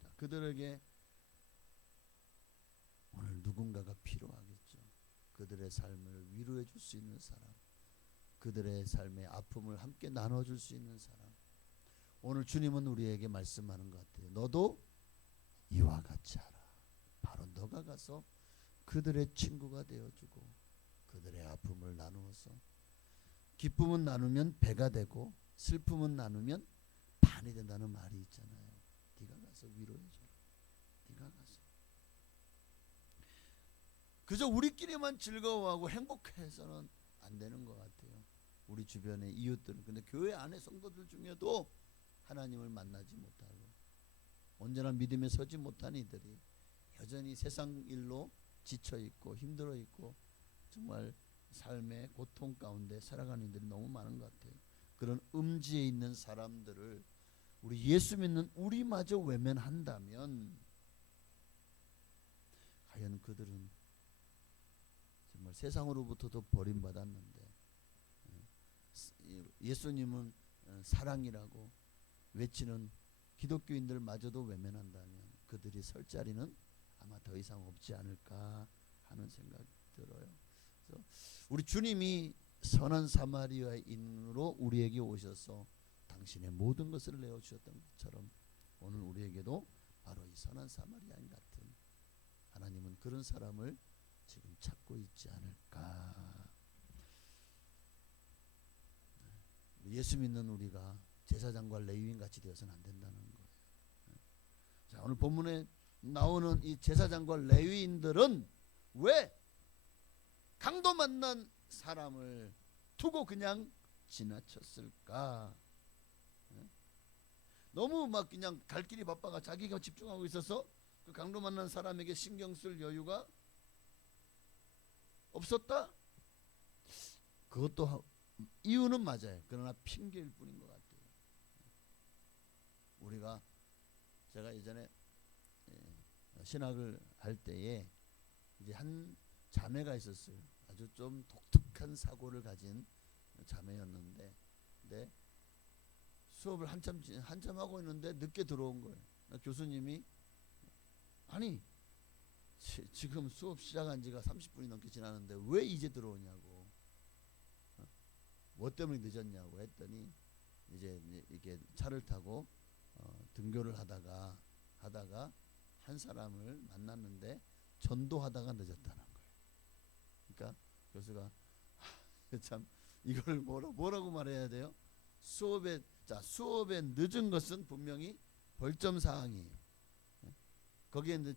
자, 그들에게 오늘 누군가가 필요하겠죠. 그들의 삶을 위로해 줄 수 있는 사람, 그들의 삶의 아픔을 함께 나눠줄 수 있는 사람. 오늘 주님은 우리에게 말씀하는 것 같아요. 너도 이와 같이 하라. 바로 너가 가서 그들의 친구가 되어주고 그들의 아픔을 나누어서 기쁨은 나누면 배가 되고 슬픔은 나누면 반이 된다는 말이 있잖아요. 네가 가서 위로해줘라. 네가 가서. 그저 우리끼리만 즐거워하고 행복해서는 안 되는 것 같아요. 우리 주변의 이웃들은. 근데 교회 안에 성도들 중에도 하나님을 만나지 못하고 언제나 믿음에 서지 못한 이들이 여전히 세상 일로 지쳐있고 힘들어있고 정말 삶의 고통 가운데 살아가는 이들이 너무 많은 것 같아요. 그런 음지에 있는 사람들을 우리 예수 믿는 우리마저 외면한다면 과연 그들은 정말 세상으로부터도 버림받았는데 예수님은 사랑이라고 외치는 기독교인들마저도 외면한다면 그들이 설 자리는 아마 더 이상 없지 않을까 하는 생각이 들어요. 그래서 우리 주님이 선한 사마리아인으로 우리에게 오셔서 당신의 모든 것을 내어주셨던 것처럼 오늘 우리에게도 바로 이 선한 사마리아인 같은 하나님은 그런 사람을 지금 찾고 있지 않을까. 예수 믿는 우리가 제사장과 레위인 같이 되어서는 안 된다는 거예요. 자, 오늘 본문에 나오는 이 제사장과 레위인들은 왜 강도 만난 사람을 두고 그냥 지나쳤을까? 너무 막 그냥 갈 길이 바빠가 자기가 집중하고 있어서 그 강도 만난 사람에게 신경 쓸 여유가 없었다? 그것도 이유는 맞아요. 그러나 핑계일 뿐인 것 같아요. 우리가 제가 예전에 신학을 할 때에 이제 한 자매가 있었어요. 아주 좀 독특한 사고를 가진 자매였는데, 근데 수업을 한참 하고 있는데 늦게 들어온 거예요. 교수님이 아니 지금 수업 시작한 지가 30분이 넘게 지났는데 왜 이제 들어오냐고, 뭐 때문에 늦었냐고 했더니 이제 이렇게 차를 타고 등교를 하다가 한 사람을 만났는데 전도하다가 늦었다는 거예요. 그러니까 교수가 참 이걸 뭐라고 말해야 돼요? 수업에 늦은 것은 분명히 벌점 사항이에요. 거기에 이제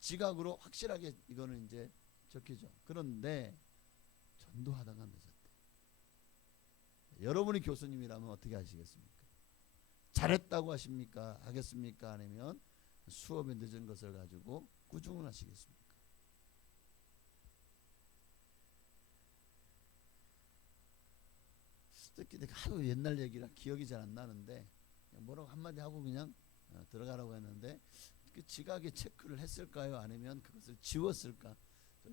지각으로 확실하게 이거는 이제 적히죠. 그런데 전도하다가 늦었대. 여러분이 교수님이라면 어떻게 하시겠습니까? 잘했다고 하겠습니까? 아니면 수업에 늦은 것을 가지고 꾸중을 하시겠습니까? 특히 내가 하도 옛날 얘기라 기억이 잘 안 나는데 뭐라고 한마디 하고 그냥 들어가라고 했는데 그 지각에 체크를 했을까요? 아니면 그것을 지웠을까?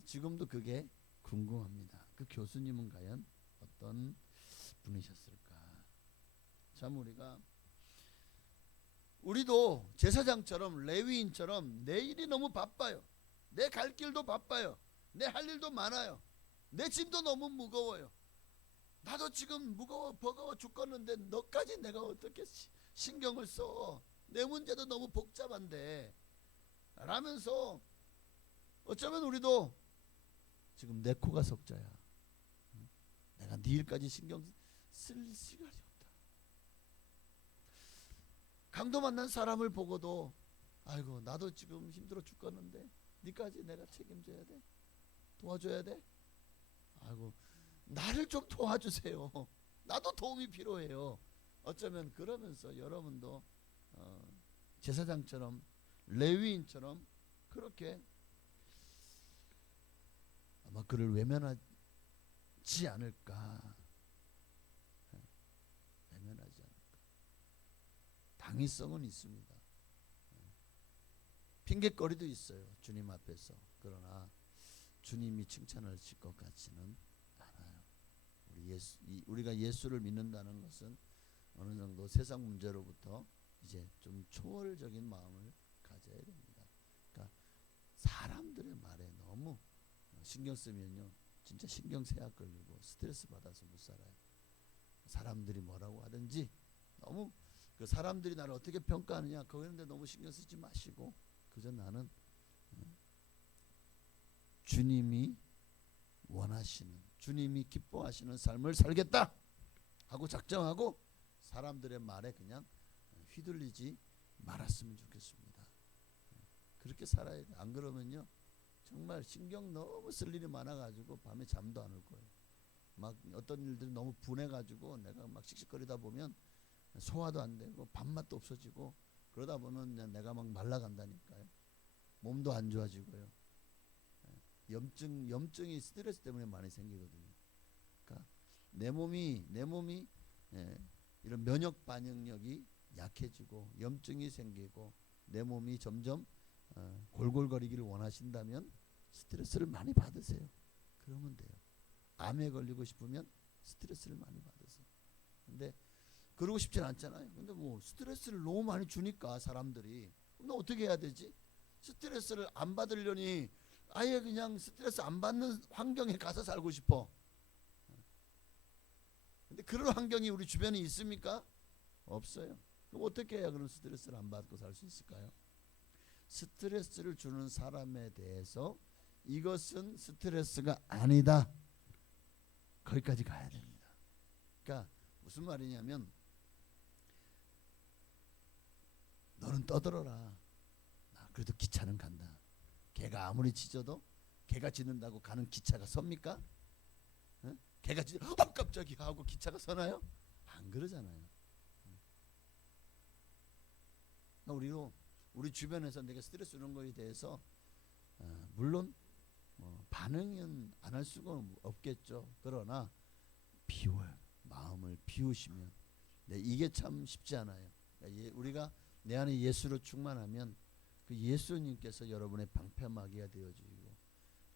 지금도 그게 궁금합니다. 그 교수님은 과연 어떤 분이셨을까? 참 우리도 제사장처럼 레위인처럼 내 일이 너무 바빠요. 내 갈 길도 바빠요. 내 할 일도 많아요. 내 짐도 너무 무거워요. 나도 지금 무거워 버거워 죽겠는데 너까지 내가 어떻게 신경을 써? 내 문제도 너무 복잡한데 라면서 어쩌면 우리도 지금 내 코가 석자야. 내가 네 일까지 신경 쓸 시간이 없다. 강도 만난 사람을 보고도 아이고 나도 지금 힘들어 죽겠는데 니까지 내가 책임져야 돼? 도와줘야 돼? 아이고 나를 좀 도와주세요. 나도 도움이 필요해요. 어쩌면 그러면서 여러분도 제사장처럼 레위인처럼 그렇게 아마 그를 외면하지 않을까. 외면하지 않을까. 당위성은 있습니다. 핑계거리도 있어요. 주님 앞에서. 그러나 주님이 칭찬하실 것 같지는 않아요. 우리가 예수를 믿는다는 것은 어느 정도 세상 문제로부터 이제 좀 초월적인 마음을 가져야 됩니다. 그러니까 사람들의 말에 너무 신경 쓰면요, 진짜 신경쇠약 걸리고 스트레스 받아서 못 살아요. 사람들이 뭐라고 하든지 너무 그 사람들이 나를 어떻게 평가하느냐 그런데 너무 신경 쓰지 마시고 그저 나는 주님이 원하시는, 주님이 기뻐하시는 삶을 살겠다 하고 작정하고 사람들의 말에 그냥 휘둘리지 말았으면 좋겠습니다. 그렇게 살아야 돼. 안 그러면요 정말 신경 너무 쓸 일이 많아가지고 밤에 잠도 안 올 거예요. 막 어떤 일들이 너무 분해가지고 내가 막 씩씩거리다 보면 소화도 안 되고 밥맛도 없어지고 그러다 보면 내가 막 말라간다니까요. 몸도 안 좋아지고요. 염증이 스트레스 때문에 많이 생기거든요. 그러니까 내 몸이 이런 면역 반응력이 약해지고 염증이 생기고 내 몸이 점점 골골거리기를 원하신다면 스트레스를 많이 받으세요. 그러면 돼요. 암에 걸리고 싶으면 스트레스를 많이 받으세요. 근데 그러고 싶진 않잖아요. 근데 뭐 스트레스를 너무 많이 주니까 사람들이 너 어떻게 해야 되지? 스트레스를 안 받으려니 아예 그냥 스트레스 안 받는 환경에 가서 살고 싶어. 근데 그런 환경이 우리 주변에 있습니까? 없어요. 그럼 어떻게 해야 그런 스트레스를 안 받고 살 수 있을까요? 스트레스를 주는 사람에 대해서 이것은 스트레스가 아니다. 거기까지 가야 됩니다. 그러니까 무슨 말이냐면 너는 떠들어라. 나 그래도 기차는 간다. 개가 아무리 짖어도 개가 짖는다고 가는 기차가 섭니까? 어? 개가 짖어 깜짝이야 하고 기차가 서나요? 안 그러잖아요. 그러니까 우리 주변에서 내가 스트레스 주는 거에 대해서 물론 반응은 안 할 수가 없겠죠. 그러나 비워요. 마음을 비우시면 이게 참 쉽지 않아요. 그러니까 우리가 내 안에 예수로 충만하면 그 예수님께서 여러분의 방패막이가 되어주시고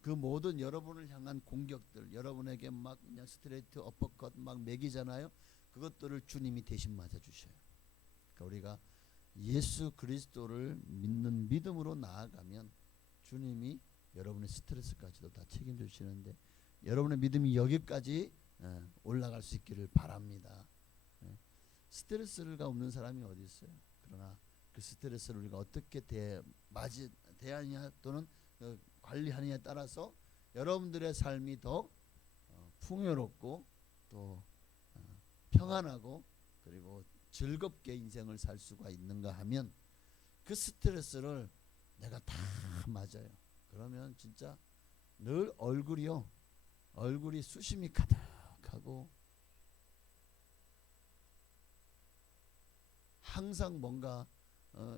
그 모든 여러분을 향한 공격들 여러분에게 막 그냥 스트레이트 어퍼컷 막 매기잖아요. 그것들을 주님이 대신 맞아주셔요. 그러니까 우리가 예수 그리스도를 믿는 믿음으로 나아가면 주님이 여러분의 스트레스까지도 다 책임져 주시는데 여러분의 믿음이 여기까지 올라갈 수 있기를 바랍니다. 스트레스가 없는 사람이 어디 있어요? 그러나 그 스트레스를 우리가 어떻게 대하느냐 또는 관리하느냐에 따라서 여러분들의 삶이 더 풍요롭고 또 평안하고 그리고 즐겁게 인생을 살 수가 있는가 하면 그 스트레스를 내가 다 맞아요. 그러면 진짜 늘 얼굴이 수심이 가득하고 항상 뭔가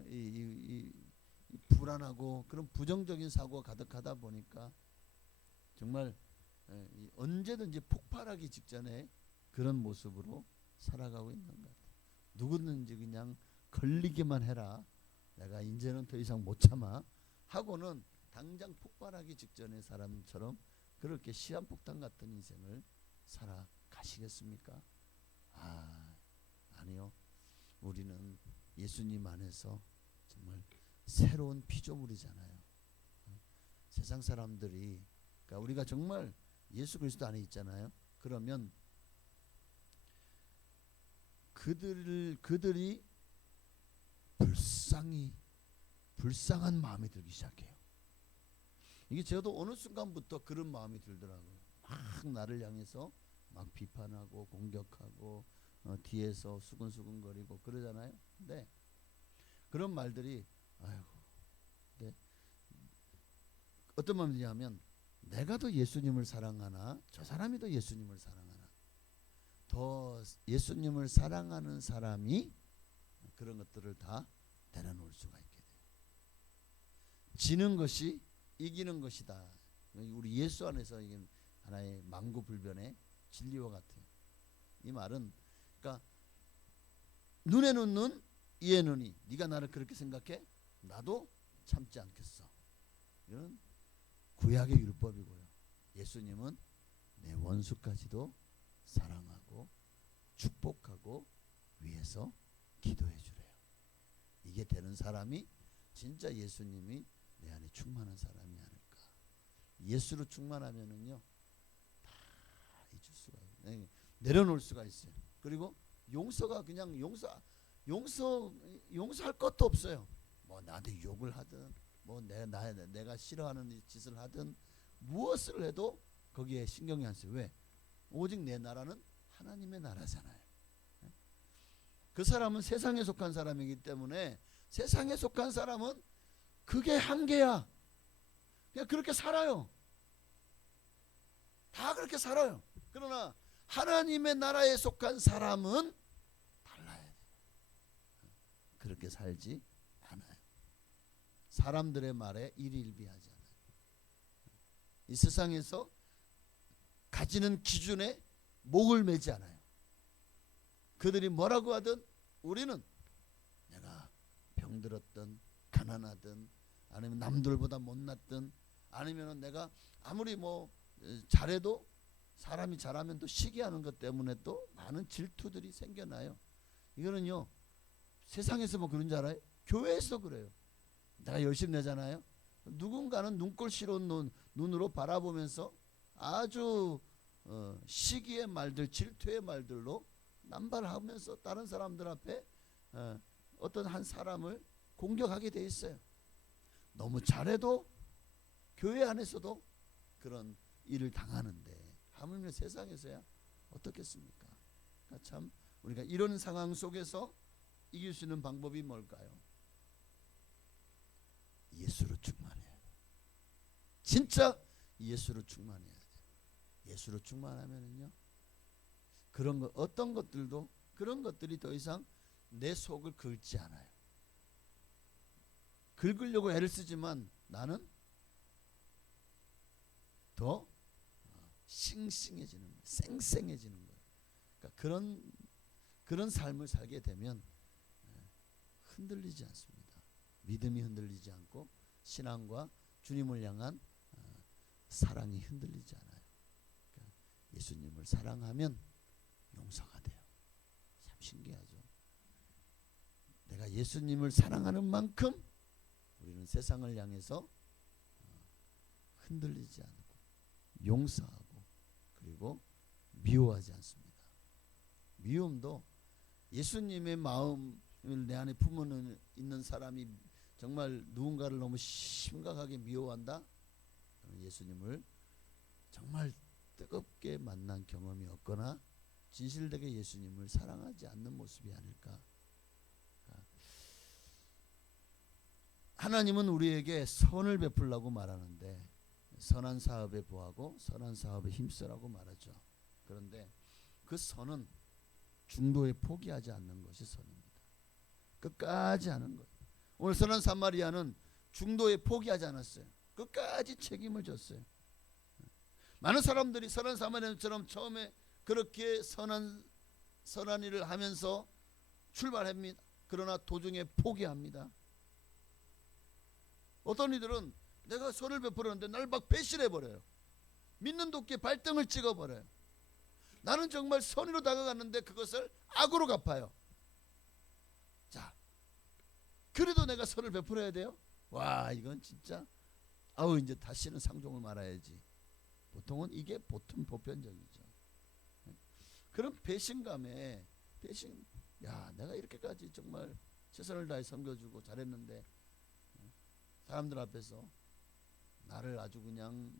이 불안하고 그런 부정적인 사고가 가득하다 보니까 정말 언제든지 폭발하기 직전에 그런 모습으로 살아가고 있는 것 같아요. 누구든지 그냥 걸리기만 해라. 내가 이제는 더 이상 못 참아 하고는 당장 폭발하기 직전의 사람처럼 그렇게 시한폭탄 같은 인생을 살아가시겠습니까? 아니요. 우리는 예수님 안에서 정말 새로운 피조물이잖아요. 세상 사람들이 그러니까 우리가 정말 예수 그리스도 안에 있잖아요. 그러면 그들이 불쌍한 마음이 들기 시작해요. 이게 저도 어느 순간부터 그런 마음이 들더라고요. 막 나를 향해서 막 비판하고 공격하고 뒤에서 수근수근거리고 그러잖아요. 근데 그런 말들이 아이고, 네. 어떤 마음이냐면 내가 더 예수님을 사랑하나 저 사람이 더 예수님을 사랑하나, 더 예수님을 사랑하는 사람이 그런 것들을 다 내려놓을 수가 있게 돼요. 지는 것이 이기는 것이다. 우리 예수 안에서 이게 하나의 만고불변의 진리와 같아요. 이 말은 그러니까 눈에는 눈, 이에는 이. 네가 나를 그렇게 생각해? 나도 참지 않겠어. 이런 구약의 율법이고요. 예수님은 내 원수까지도 사랑하고 축복하고 위해서 기도해 주래요. 이게 되는 사람이 진짜 예수님이 내 안에 충만한 사람이 아닐까. 예수로 충만하면은요 다 잊을 수가 있어요. 내려놓을 수가 있어요. 그리고 용서가 그냥 용서할 것도 없어요. 뭐 나한테 욕을 하든 뭐 내가 싫어하는 짓을 하든 무엇을 해도 거기에 신경이 안 써요. 왜? 오직 내 나라는 하나님의 나라잖아요. 그 사람은 세상에 속한 사람이기 때문에 세상에 속한 사람은 그게 한계야. 그냥 그렇게 살아요. 다 그렇게 살아요. 그러나 하나님의 나라에 속한 사람은 달라야 돼요. 그렇게 살지 않아요. 사람들의 말에 일희일비하지 않아요. 이 세상에서 가지는 기준에 목을 매지 않아요. 그들이 뭐라고 하든 우리는 내가 병들었든 가난하든 아니면 남들보다 못났든 아니면 내가 아무리 뭐 잘해도 사람이 잘하면 또 시기하는 것 때문에 또 많은 질투들이 생겨나요. 이거는요 세상에서 뭐 그런 줄 알아요? 교회에서 그래요. 내가 열심히 내잖아요. 누군가는 눈꼴시러운 눈으로 바라보면서 아주 시기의 말들, 질투의 말들로 남발하면서 다른 사람들 앞에 어떤 한 사람을 공격하게 돼 있어요. 너무 잘해도 교회 안에서도 그런 일을 당하는데 하물며 세상에서야 어떻겠습니까? 그러니까 참 우리가 이런 상황 속에서 이길 수 있는 방법이 뭘까요? 예수로 충만해야 돼요. 진짜 예수로 충만해야 돼요. 예수로 충만하면은요 그런 것 어떤 것들도 그런 것들이 더 이상 내 속을 긁지 않아요. 긁으려고 애를 쓰지만 나는 더 싱싱해지는 거예요. 쌩쌩해지는 거예요. 그러니까 그런 삶을 살게 되면 흔들리지 않습니다. 믿음이 흔들리지 않고 신앙과 주님을 향한 사랑이 흔들리지 않아요. 그러니까 예수님을 사랑하면 용서가 돼요. 참 신기하죠. 내가 예수님을 사랑하는 만큼 우리는 세상을 향해서 흔들리지 않고 용서하고 그리고 미워하지 않습니다. 미움도 예수님의 마음을 내 안에 품어 있는 사람이 정말 누군가를 너무 심각하게 미워한다? 예수님을 정말 뜨겁게 만난 경험이 없거나 진실되게 예수님을 사랑하지 않는 모습이 아닐까. 하나님은 우리에게 선을 베풀라고 말하는데 선한 사업에 보하고 선한 사업에 힘쓰라고 말하죠. 그런데 그 선은 중도에 포기하지 않는 것이 선입니다. 끝까지 하는 거예요. 오늘 선한 사마리아는 중도에 포기하지 않았어요. 끝까지 책임을 졌어요. 많은 사람들이 선한 사마리아처럼 처음에 그렇게 선한 일을 하면서 출발합니다. 그러나 도중에 포기합니다. 어떤 이들은 내가 선을 베풀었는데 날 막 배신해버려요. 믿는 도끼에 발등을 찍어버려요. 나는 정말 선의로 다가갔는데 그것을 악으로 갚아요. 자, 그래도 내가 선을 베풀어야 돼요? 와, 이건 진짜 이제 다시는 상종을 말아야지. 보통은 이게 보편적이죠. 그런 배신감에 내가 이렇게까지 정말 최선을 다해 섬겨주고 잘했는데 사람들 앞에서 나를 아주 그냥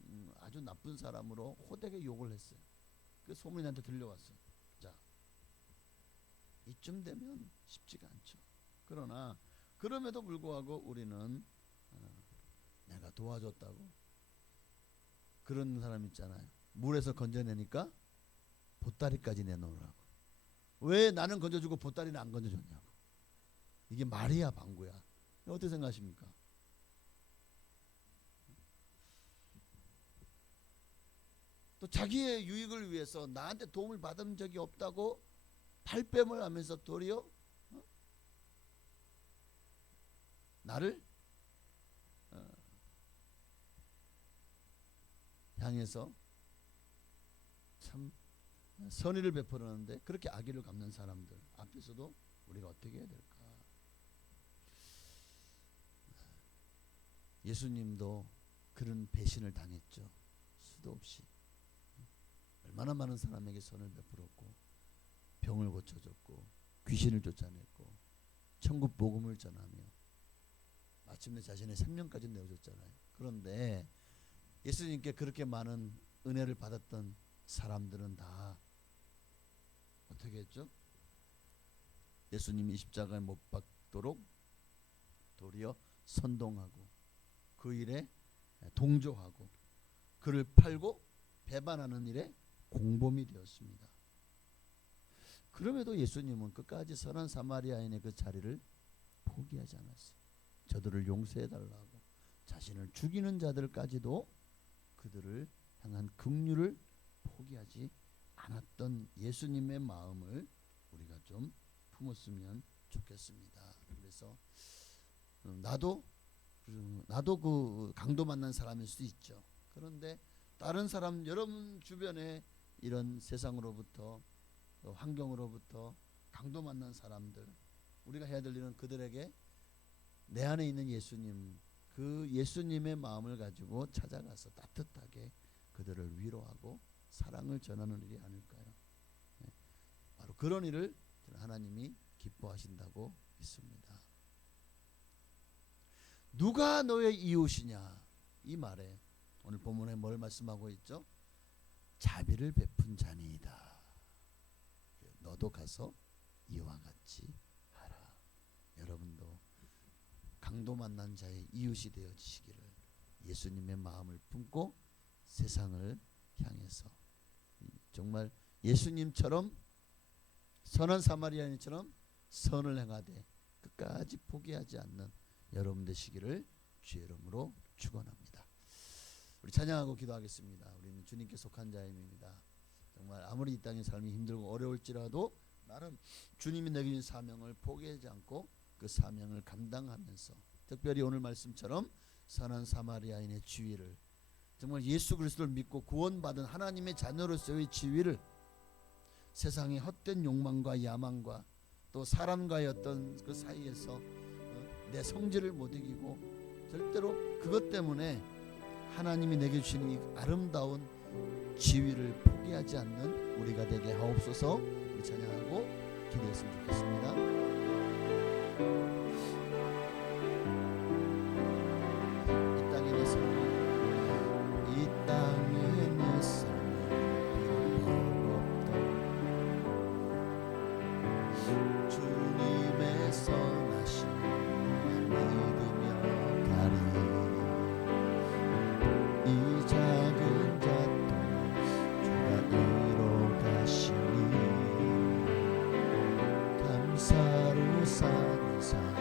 아주 나쁜 사람으로 호되게 욕을 했어요. 그 소문이 나한테 들려왔어요. 자, 이쯤 되면 쉽지가 않죠. 그러나 그럼에도 불구하고 우리는 내가 도와줬다고, 그런 사람 있잖아요. 물에서 건져내니까 보따리까지 내놓으라고. 왜 나는 건져주고 보따리는 안 건져줬냐고. 이게 말이야 방구야. 어떻게 생각하십니까? 또 자기의 유익을 위해서 나한테 도움을 받은 적이 없다고 발뺌을 하면서 도리어 나를 향해서 참 선의를 베풀었는데 그렇게 악의를 갚는 사람들 앞에서도 우리가 어떻게 해야 될까? 예수님도 그런 배신을 당했죠. 수도 없이. 얼마나 많은 사람에게 선을 베풀었고 병을 고쳐줬고 귀신을 쫓아냈고 천국 복음을 전하며 마침내 자신의 생명까지 내어줬잖아요. 그런데 예수님께 그렇게 많은 은혜를 받았던 사람들은 다 어떻게 했죠? 예수님이 십자가에 못 박도록 도리어 선동하고 그 일에 동조하고 그를 팔고 배반하는 일에 공범이 되었습니다. 그럼에도 예수님은 끝까지 선한 사마리아인의 그 자리를 포기하지 않았어요. 저들을 용서해달라고 자신을 죽이는 자들까지도 그들을 향한 긍휼을 포기하지 않았던 예수님의 마음을 우리가 좀 품었으면 좋겠습니다. 그래서 나도 그 강도 만난 사람일 수 있죠. 그런데 다른 사람, 여러분 주변에 이런 세상으로부터 환경으로부터 강도 만난 사람들, 우리가 해야 될 일은 그들에게 내 안에 있는 예수님, 그 예수님의 마음을 가지고 찾아가서 따뜻하게 그들을 위로하고 사랑을 전하는 일이 아닐까요? 네. 바로 그런 일을 하나님이 기뻐하신다고 믿습니다. 누가 너의 이웃이냐? 이 말에 오늘 본문에 뭘 말씀하고 있죠? 자비를 베푼 자니이다. 너도 가서 이와 같이 하라. 여러분도 강도 만난 자의 이웃이 되어지시기를 예수님의 마음을 품고 세상을 향해서 정말 예수님처럼 선한 사마리아인처럼 선을 행하되 끝까지 포기하지 않는 여러분 되시기를 주의 이름으로 축원합니다. 우리 찬양하고 기도하겠습니다. 우리는 주님께 속한 자임입니다. 정말 아무리 이 땅의 삶이 힘들고 어려울지라도 나는 주님이 내게 주신 사명을 포기하지 않고 그 사명을 감당하면서 특별히 오늘 말씀처럼 선한 사마리아인의 지위를, 정말 예수 그리스도를 믿고 구원받은 하나님의 자녀로서의 지위를 세상의 헛된 욕망과 야망과 또 사람과의 어떤 그 사이에서 내 성질을 못 이기고 절대로 그것 때문에 하나님이 내게 주시는 이 아름다운 지위를 포기하지 않는 우리가 되게 하옵소서. 우리 찬양하고 기도했으면 좋겠습니다. 이 땅에 내 삶이 버겁던 주님의 선하심 믿으며 가리. 이 작은 자도 주가 이로 가시니 감사로 사는 삶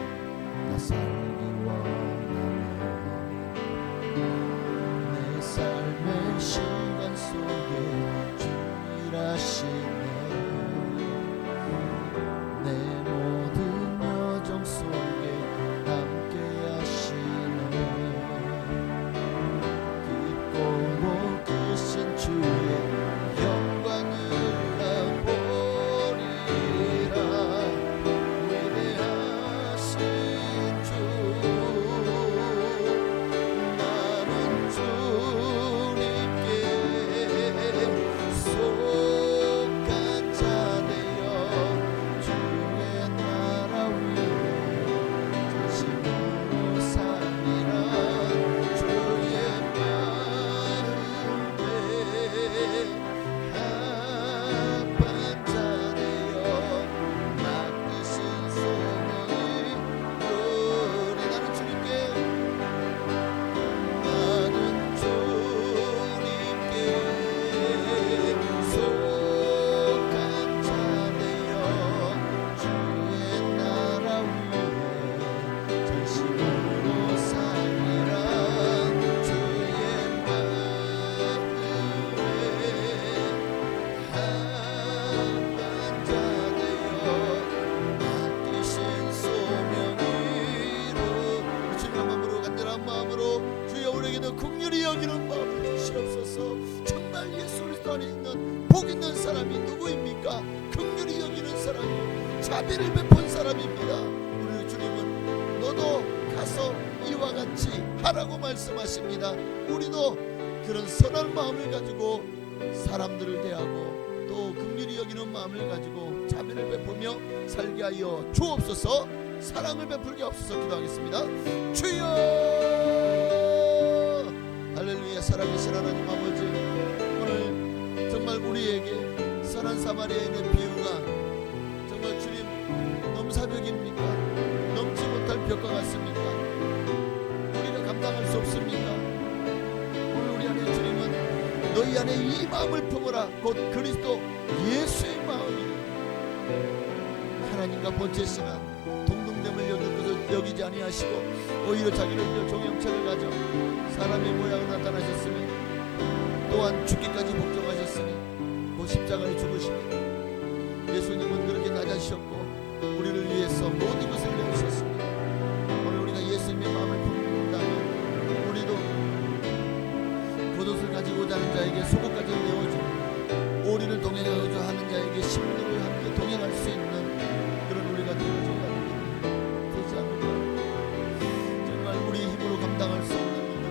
자비를 베푼 사람입니다. 우리 주님은 너도 가서 이와 같이 하라고 말씀하십니다. 우리도 그런 선한 마음을 가지고 사람들을 대하고 또 긍휼히 여기는 마음을 가지고 자비를 베풀며 살게 하여 주옵소서. 사랑을 베풀게 없어서 기도하겠습니다. 주여 할렐루야. 살아계신 하나님 아버지, 오늘 정말 우리에게 선한 사마리아인의 비유가 정말 주님 넘사벽입니까? 넘지 못할 벽과 같습니까? 우리가 감당할 수 없습니까? 오늘 우리 안에 주님은 너희 안에 이 마음을 품어라, 곧 그리스도 예수의 마음이 하나님과 본체시나 동등됨을 여기지 아니하시고 오히려 자기를 비어 종형체를 가져 사람의 모양을 나타나셨으니 또한 죽기까지 복종하셨으니 곧 십자가에 죽으십니다. 예수님은 그렇게 낮아지셨고 우리를 위해서 모든 것을 내주셨습니다. 오늘 우리가 예수님의 마음을 품는다면 우리도 겉옷을 가지고자 하는 자에게 속옷까지 내어주고 오리를 동행하고자 하는 자에게 심리를 함께 동행할 수 있는 그런 우리가 되어줘야 되지 않을까. 정말 우리 힘으로 감당할 수 없는 일들을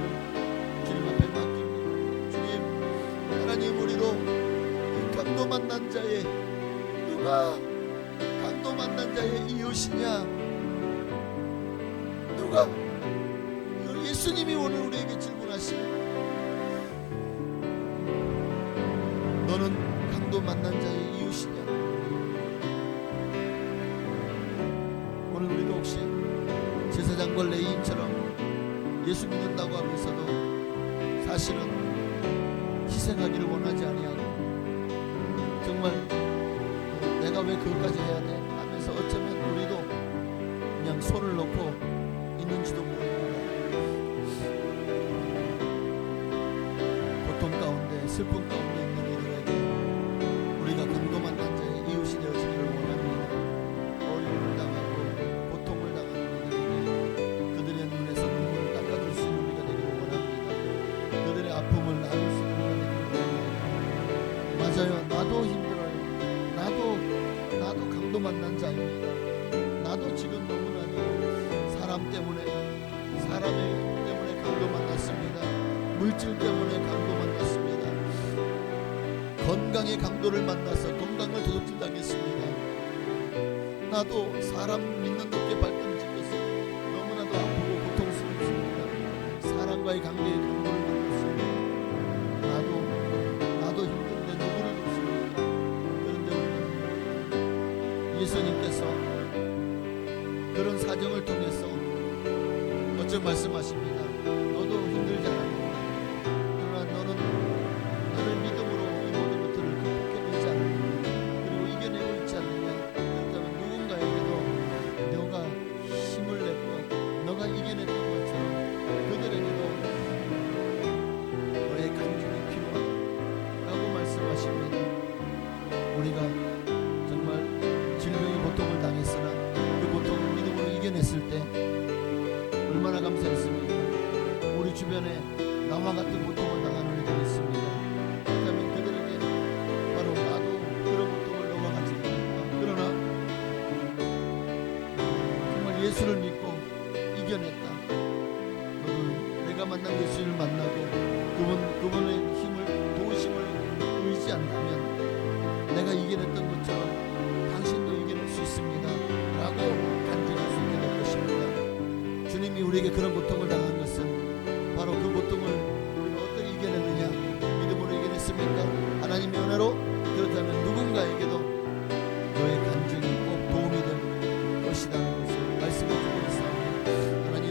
주님 앞에 맡깁니다. 주님, 하나님, 우리도 이 강도 만난 자의 누가 강도 만난 자의 이웃이냐? 누가? 예수님이 오늘 우리에게 질문하시네. 너는 강도 만난 자의 이웃이냐? 오늘 우리도 혹시 제사장과 레위인처럼 예수 믿는다고 하면서도 사실은 희생하기를 원하지 아니하고 정말 내가 왜 그것까지 해야 돼? 하면서 어쩌면 우리도 그냥 손을 놓고 있는지도 모릅니다. 고통 가운데 슬픔 가운데 있는 이들에게 우리가 강도 만난 자의 이웃이 되어지기를 원합니다. 어려움을 당하고 고통을 당하는 이들에게 그들의 눈에서 눈물을 닦아줄 수 있는 우리가 되기를 원합니다. 그들의 아픔을 나눌 수 있는 우리가 되기를 원합니다. 맞아요, 나도 힘들어요. 나도 강도 만난 자입니다. 나도 지금 너무나도 사람 때문에 강도 만났습니다. 물질 때문에 강도 만났습니다. 건강의 강도를 만나서 건강을 도둑질 당했습니다. 나도 사람 믿는 dob게 발등 찍혀서 너무나도 아프고 고통스럽습니다. 사람과의 관계의 강도를 만났습니다. 나도 힘든데 누구를 돕습니까? 그런데 우리는 예수님께서 그런 사정을 통해서 어쩜 말씀하십니다. 너도 힘들지 않았느냐? 그러나 너는 나를 믿음으로 이 모든 것들을 극복해내지 않았느냐? 그리고 이겨내고 있지 않느냐? 그렇다면 누군가에게도 너가 힘을 냈고 너가 이겨냈던 것처럼 그들에게도 너의 간증이 필요하다고 말씀하십니다. 우리가 정말 질병의 고통을 당했으나 그 고통을 믿음으로 이겨냈을 때 얼마나 감사했습니까? 우리 주변에 나와 같은 고통을 당하는 이들이 있습니다. 그렇다면 그들에게 바로 나도 그런 고통을 너와 같이 당했다. 그러나 정말 예수를 믿고 이겨냈다. 너도 내가 만난 예수를 만나고 그분의 힘을 도우심을 의지한다면 내가 이겨냈던 것처럼 당신도 이겨낼 수 있습니다. 라고 간증할 수 있게 될 것입니다. 주님이 우리에게 그런 고통을 당한 것은 바로 그 고통을 우리가 어떻게 이겨냈느냐? 믿음으로 이겨냈습니까? 하나님의 은혜로? 그렇다면 누군가에게도 너의 간증이 꼭 도움이 될 것이라는 것을 말씀해주고 있사오니 하나님,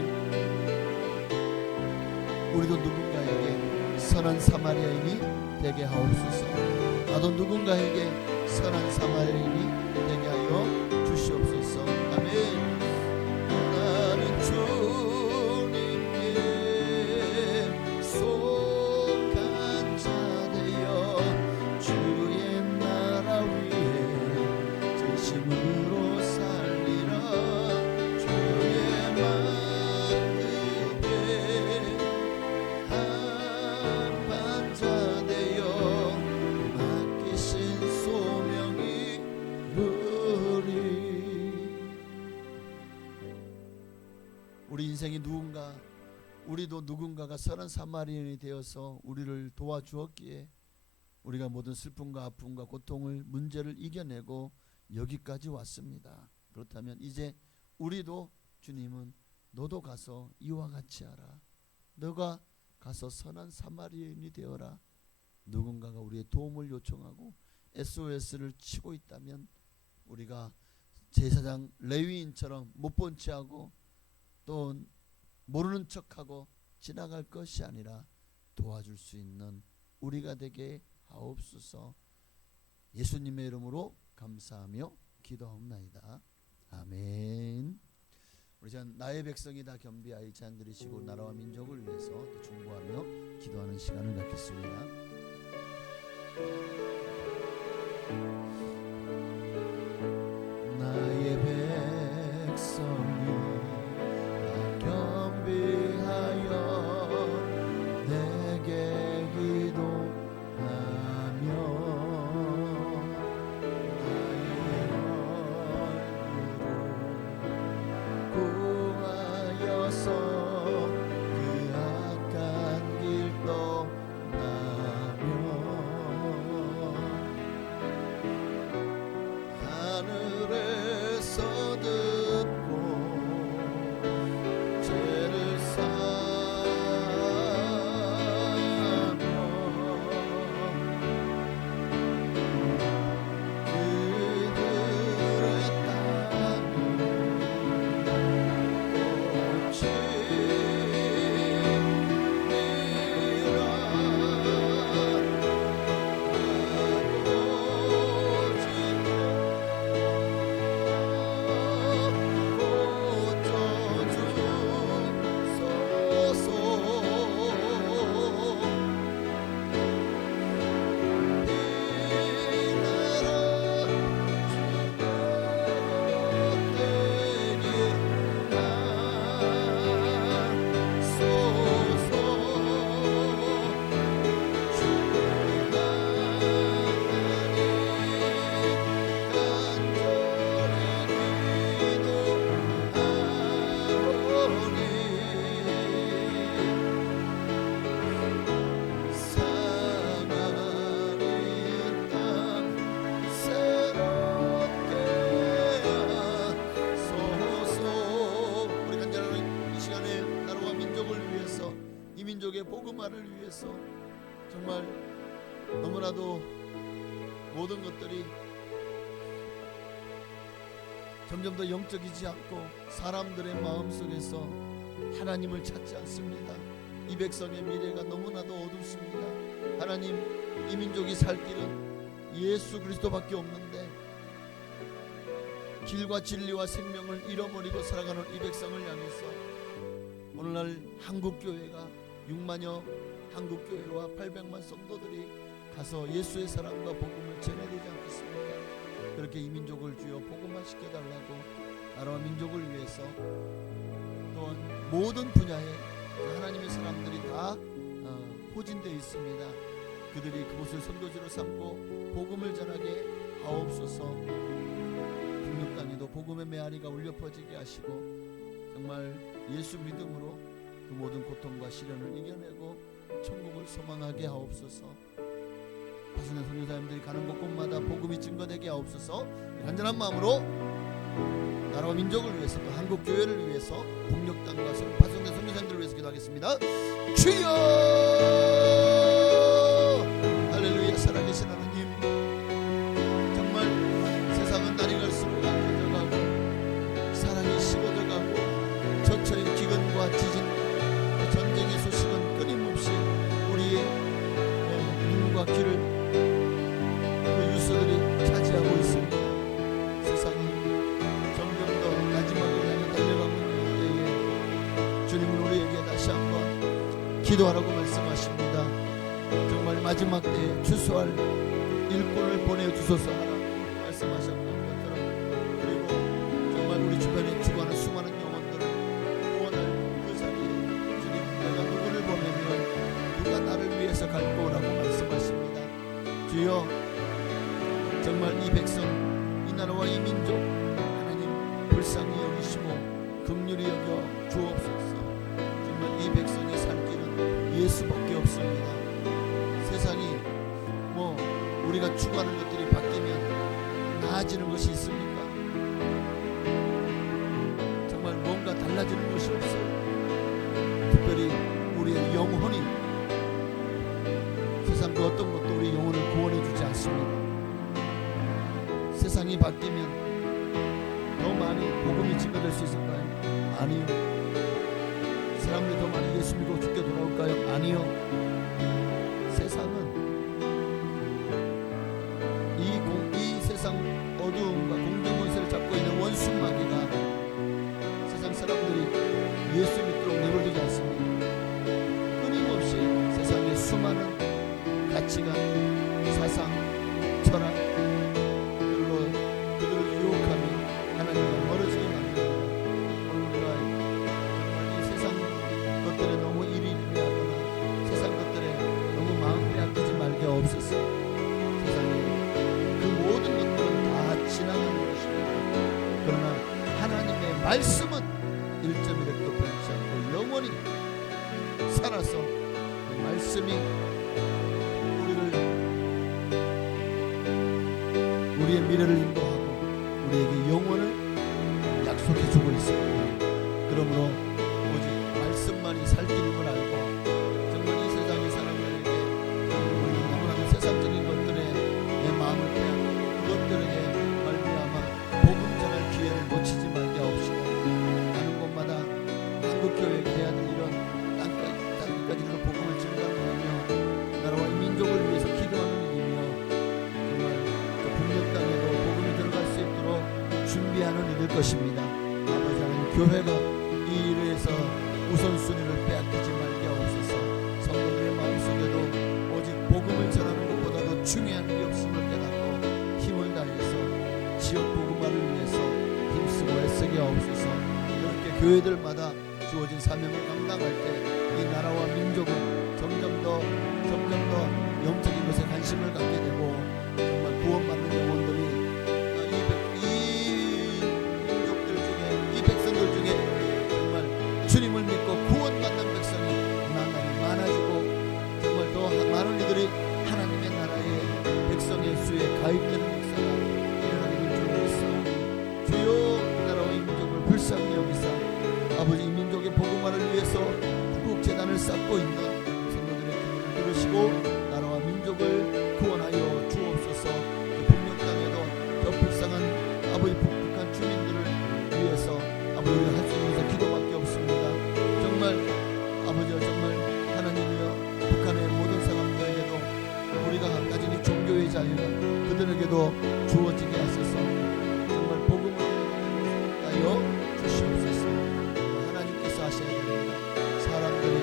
우리도 누군가에게 선한 사마리아인이 되게 하옵소서. 나도 누군가에게 선한 사마리아인이 되게 하여 주시옵소서. 아멘. 나는 주님께 속한 자 되어 주의 나라 위에 진심으로 살리라. 주의 마음에 합한 자 되어 맡기신 소명이 이루리. 우리도 누군가가 선한 사마리아인이 되어서 우리를 도와주었기에 우리가 모든 슬픔과 아픔과 고통을 문제를 이겨내고 여기까지 왔습니다. 그렇다면 이제 우리도 주님은 너도 가서 이와 같이 하라. 너가 가서 선한 사마리아인이 되어라. 누군가가 우리의 도움을 요청하고 SOS를 치고 있다면 우리가 제사장 레위인처럼 못 본 체하고 또 모르는 척하고 지나갈 것이 아니라 도와줄 수 있는 우리가 되게 하옵소서. 예수님의 이름으로 감사하며 기도하옵나이다. 아멘. 우리 전 나의 백성이 다 겸비하여 잔 들이시고 나라와 민족을 위해서 또 중보하며 기도하는 시간을 갖겠습니다. 나의 백성이 다 겸비하여 내게 기도하며 나의 얼굴을 구하여서 그 악한 길 떠나며 하늘에서 듣고 죄를 사며 그들의 땅이 복음화를 위해서 정말 너무나도 모든 것들이 점점 더 영적이지 않고 사람들의 마음속에서 하나님을 찾지 않습니다. 이 백성의 미래가 너무나도 어둡습니다. 하나님, 이 민족이 살 길은 예수 그리스도밖에 없는데 길과 진리와 생명을 잃어버리고 살아가는 이 백성을 향해서 오늘날 한국교회가 6만여 한국교회와 800만 성도들이 가서 예수의 사랑과 복음을 전해야 되지 않겠습니까? 그렇게 이 민족을 주여 복음화시켜달라고 나라와 민족을 위해서 또한 모든 분야에 하나님의 사람들이 다 포진되어 있습니다. 그들이 그곳을 선교지로 삼고 복음을 전하게 하옵소서. 북녘 땅에도 복음의 메아리가 울려 퍼지게 하시고 정말 예수 믿음으로 그 모든 고통과 시련을 이겨내고 천국을 소망하게 하옵소서. 파수는 선교사님들이 가는 곳곳마다 복음이 증거되게 하옵소서. 간절한 마음으로 나라와 민족을 위해서 또 한국 교회를 위해서 북녘 땅과 파수는 선교사님들을 위해서 기도하겠습니다. 주여! 할렐루야. 살아계신 하나님, 정말 세상은 날이 갈수록 악해져가고 사랑이 식어져가고 저처의 기근과 지진, 전쟁의 소식은 끊임없이 우리의 눈과 귀를 그 뉴스들이 차지하고 있습니다. 세상이 점점 더 마지막을 향해 달려가고 있는 때에 주님은 우리에게 다시 한번 기도하라고 말씀하십니다. 정말 마지막 때에 추수할 일꾼을 보내주소서 하라 말씀하셨던 것처럼, 그리고 정말 우리 주변에 죽어가는 수많은 영혼들을 구원할 그 자리에 주님, 내가 누구를 보내면 누가 나를 위해서 갈 거라고 말씀하십니다. 주여, 정말 이 백성, 이 나라와 이 민족 하나님 불쌍히 여기시고 긍휼히 여겨 주옵소서. 예수밖에 없습니다. 세상이 뭐 우리가 추구하는 것들이 바뀌면 나아지는 것이 있습니까? 정말 뭔가 달라지는 것이 없어요. 특별히 우리의 영혼이 세상 그 어떤 것도 우리 영혼을 구원해 주지 않습니다. 세상이 바뀌면 더 많이 복음이 증거될 수 있을까요? 아니요. 사람들이 더 많이 예수 믿고 죽게 돌아올까요? 아니요. 세상은 이 세상 어두움과 공정원세를 잡고 있는 원수마귀가 세상 사람들이 예수 믿도록 내버려두지 않습니다. 끊임없이 세상의 수많은 가치관, 사상, 철학 그리고 그들을 유혹하며 하나님과 멀어지게 만듭니다. 오늘 우리가 정말 이 세상 것들에 너무 일희일비하거나 세상 것들에 너무 마음 빼앗기지 말게 없었어. 세상에 그 모든 것들은 다 지나가는 것입니다. 그러나 하나님의 말씀은 1.1획도 변치 않고 영원히 살아서 그 말씀이 우리의 미래를 인도하고 우리에게 영원을 약속해 주고 있습니다. 그러므로 오직 말씀만이 살 길임을 알고 정말 이 세상의 사람들에게 우리 너무나도 세상적인 것들에 내 마음을 빼앗고 그것들에게 말미암아 복음 전할 기회를 놓치지 말게 하옵시고 가는 곳마다 한국교회에 해야 될 이런 땅까지 이르러 복음을 증거하는 일이며 나라와 이 민족을 위해서 기도하는 일이며 정말 저 북녘 땅에도 복음이 들어갈 수 있도록 준비하는 일일 것입니다. 아버지 하나님, 교회가 이 일에서 우선순위를 빼앗기지 말게 하옵소서. 성도들의 마음속에도 오직 복음을 전하는 것보다도 중요한 일이 없음을 깨닫고 힘을 다해서 지역 복음화를 위해서 힘쓰고 애쓰게 하옵소서. 이렇게 교회들마다 주어진 사명을 감당할 때 이 나라와 민족은 점점 더 영적인 것에 관심을 갖게 되고 정말 구원받는 영혼들이 이 민족들 중에 이 백성들 중에 정말 주님을 믿고 구원받는 백성이 많아지고 정말 더 많은 이들이 하나님의 나라의 백성의 수에 가입되는 역사가 일어나기를 주로 믿사오니 주여 나라와 이 민족을 불쌍히 여기사 아버지 이 민족의 복음화를 위해서 구국재단을 쌓고 있는 성도들의 기도를 들으시고 나라와 민족을 구원하여 주옵소서. 북녘 땅에도 더 불쌍한 아버지 북한 주민들을 위해서 아버지 우리가 할 수 있는 것은 기도밖에 없습니다. 정말 아버지와 정말 하나님이여 북한의 모든 사람들에게도 우리가 가진 이 종교의 자유가 그들에게도 주어지게 하소서. 정말 복음으로 하여 주시옵소서. 하나님께서 하셔야 됩니다. 사람들이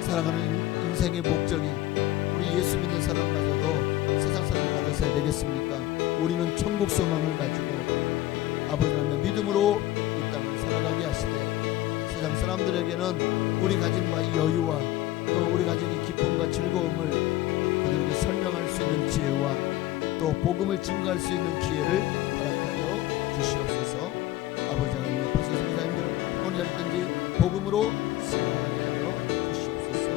살아가는 인생의 목적이 우리 예수 믿는 사람마저도 세상 사람을 가졌어야 되겠습니까? 우리는 천국 소망을 가지고 아버지 하나님의 믿음으로 이 땅을 살아가게 하시되 세상 사람들에게는 우리 가진 바의 여유와 또 우리 가진 이 기쁨과 즐거움을 그들에게 설명할 수 있는 지혜와 또 복음을 증거할 수 있는 기회를 허락하여 주시옵소서. 아버지 하나님 앞에서 성도님들 오늘 열든지 복음으로 승리하게 하여 주시옵소서.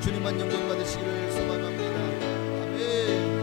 주님만 영광 받으시기를 소망합니다. 아멘.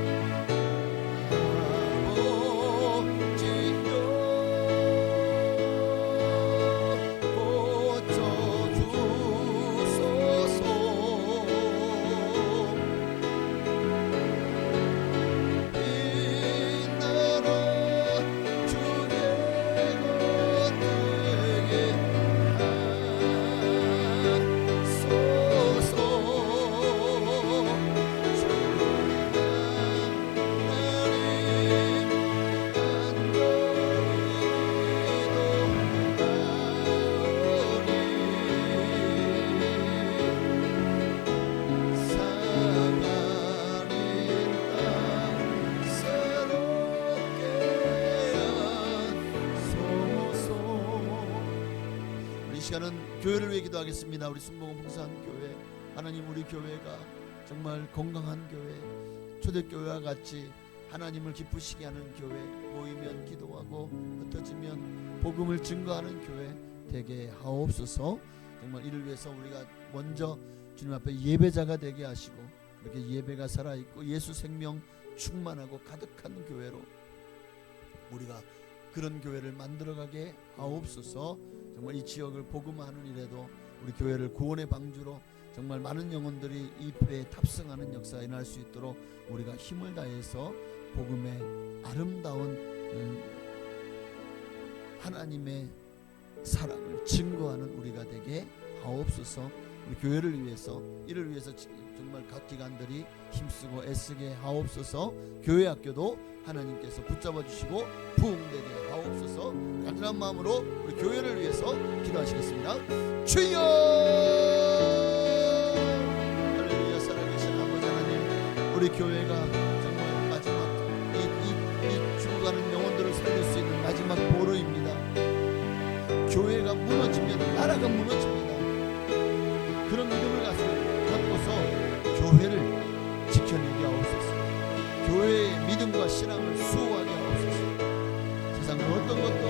시간은 교회를 위해 기도하겠습니다. 우리 순복음 봉사교회 하나님 우리 교회가 정말 건강한 교회 초대교회와 같이 하나님을 기쁘시게 하는 교회 모이면 기도하고 흩어지면 복음을 증거하는 교회 되게 하옵소서. 정말 이를 위해서 우리가 먼저 주님 앞에 예배자가 되게 하시고 이렇게 예배가 살아있고 예수 생명 충만하고 가득한 교회로 우리가 그런 교회를 만들어가게 하옵소서. 정말 이 지역을 복음하는 일에도 우리 교회를 구원의 방주로 정말 많은 영혼들이 이 배에 탑승하는 역사가 일어날 수 있도록 우리가 힘을 다해서 복음의 아름다운 하나님의 사랑을 증거하는 우리가 되게 하옵소서. 우리 교회를 위해서 이를 위해서 정말 각 기관들이 힘쓰고 애쓰게 하옵소서. 교회 학교도 하나님께서 붙잡아 주시고 부흥되게 하옵소서. 간절한 마음으로 우리 교회를 위해서 기도하시겠습니다. 주여 할렐루야. 살아계신 아버지 하나님, 우리 교회가 정말 마지막 이 죽어가는 영혼들을 살릴 수 있는 마지막 보루입니다. 교회가 무너지면 나라가 무너집니다. 그런 믿음을 갖고서 교회를 지켜내게 하옵소서. 교회의 믿음과 신앙을 수호하게 하옵소서. 세상 어떤 것도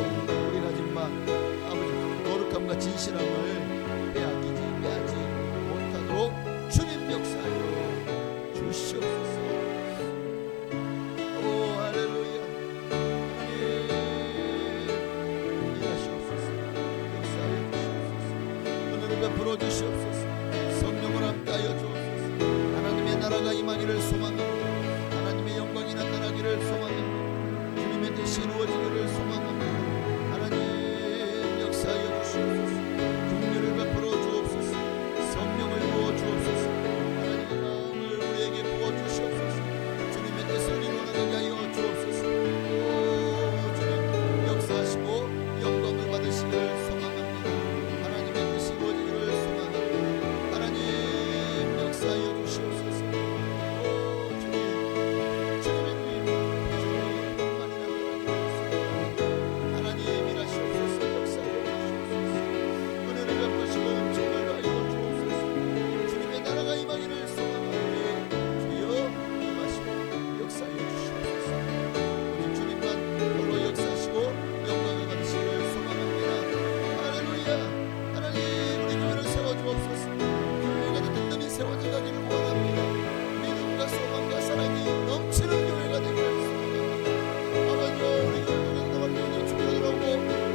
우리 가진 바 아버지 거룩함과 진실함을 빼앗지 못하도록 주님 역사하여 주시옵소서. 오 할렐루야. 하나님 일하시옵소서. 역사하여 주시옵소서. 은혜를 베풀어 주시옵소서. 성령을 함께하여 주옵소서. 하나님의 나라가 임하기를 소망합니다. 하나님의 영광이 나타나기를 소망합니다. 주님의 뜻이 이루어지기를 소망합니다. 하나님 역사하여 주시옵소서. 긍휼을 베풀어 주옵소서. 성령을 부어 주옵소서. 하나님의 마음을 우리에게 부어 주시옵소서. 주님의 뜻을 이루어나가게 하여 주옵소서. 오 주님 역사하시고 영광을 받으시기를 소망합니다. 하나님의 뜻이 이루어지기를 소망합니다. 하나님 역사하여 주시옵소서. 오 주님, 주님의 주님, 주님의 평만이 나타나기를 소망합니다. 하나님 일하시옵소서. 역사하여 주시옵소서. 은혜를 베푸시고 은총을 하여 주옵소서. 주님의 나라가 임하기를 소망하오니 주여 임하시고 역사하여 주시옵소서. 오직 주님만 홀로 역사하시고 영광을 받으시기를 소망합니다. 할렐루야. 하나님 우리 교회를 세워주옵소서. 교회가 든든히 세워져 가기를 원합니다. 믿음과 소망과 사랑이 넘치는 교회가 되기를 소망합니다. 아버지 우리 교회가 나가려니 축복하고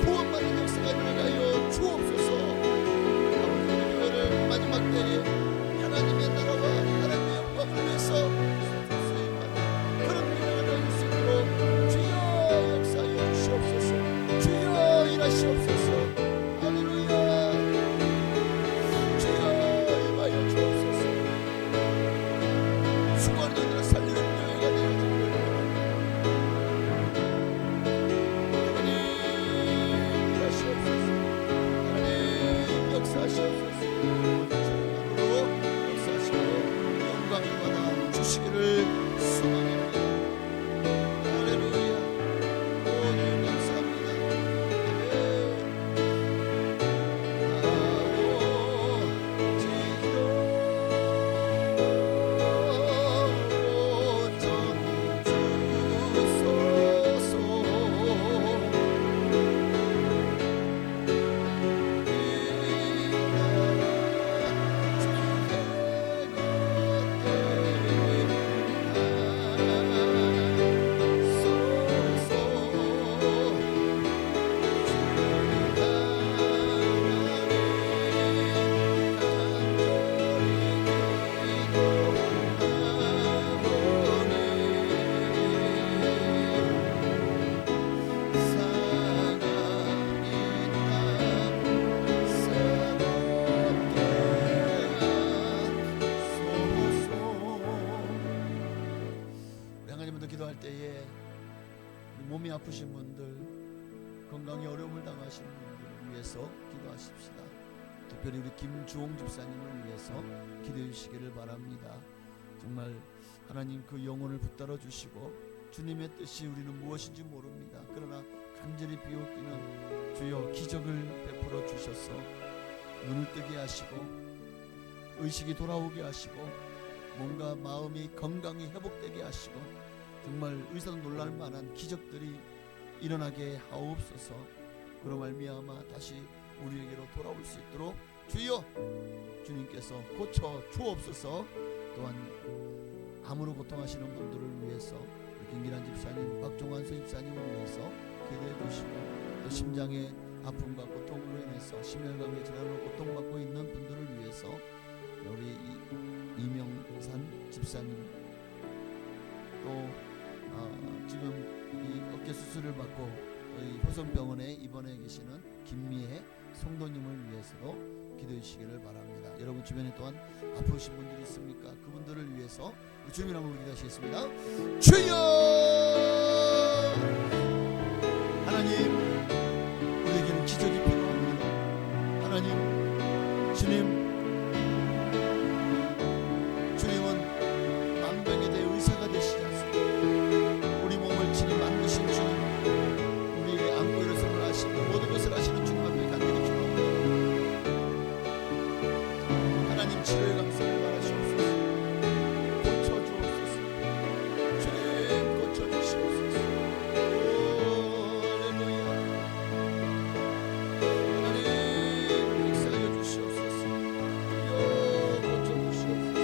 구원받는 역사가 일어나게 하여 주옵소서. 아버지 우리 교회를 마지막 때에 하나님의 나라와 하나님의 영광을 위해서 쓰임받는 그런 교회가 되어질 수 있도록 주여 역사하여 주시옵소서. 주여 일하시옵소서. 할렐루야. 주여 임하여 주옵소서. 수고하는 자들을 살리는 교회가 되어지기를 하나님 일하시옵소서. 하나님 역사하시옵소서. 주님만으로 역사하시고 영광을 받아 주시기를 소망합니다. 할렐루야. 오늘 감사합니다. 기도할 때에 몸이 아프신 분들, 건강에 어려움을 당하시는 분들을 위해서 기도하십시다. 특별히 우리 김주홍 집사님을 위해서 기도해 주시기를 바랍니다. 정말 하나님 그 영혼을 붙들어 주시고 주님의 뜻이 우리는 무엇인지 모릅니다. 그러나 간절히 비웃기는 주여 기적을 베풀어 주셔서 눈을 뜨게 하시고 의식이 돌아오게 하시고 몸과 마음이 건강히 회복되게 하시고 정말 의사도 놀랄 만한 기적들이 일어나게 하옵소서. 그로 말미암아 다시 우리에게로 돌아올 수 있도록 주여 주님께서 고쳐 주옵소서. 또한 암으로 고통하시는 분들을 위해서 김기란 집사님, 박종환 수집사님을 위해서 기도해 주시고, 또 심장의 아픔과 고통으로 인해서 심혈관계 질환으로 고통받고 있는 분들을 위해서 우리 이명산 집사님, 또 지금 이 어깨 수술을 받고 이 효성병원에 입원해 계시는 김미애 성도님을 위해서도 기도해 주시기를 바랍니다. 여러분 주변에 또한 아프신 분들이 있습니까? 그분들을 위해서 주님의 이름으로 기도하시겠습니다. 주여 하나님, 우리에게는 기적이 필요합니다. 하나님, 주님은 만병에 대해 의사가 되시지 않습니까? 우리 몸을 친히 만드신 주님, 우리의 안고 일어섬을 아시고 모든 것을 아시는 주님 앞에 간절히 기도합니다. 하나님, 치료의 감사를 바라시옵소서. 고쳐주옵소서. 주님, 고쳐주시옵소서. 오, 할렐루야. 하나님, 역사하여 주시옵소서. 주여, 고쳐주시옵소서.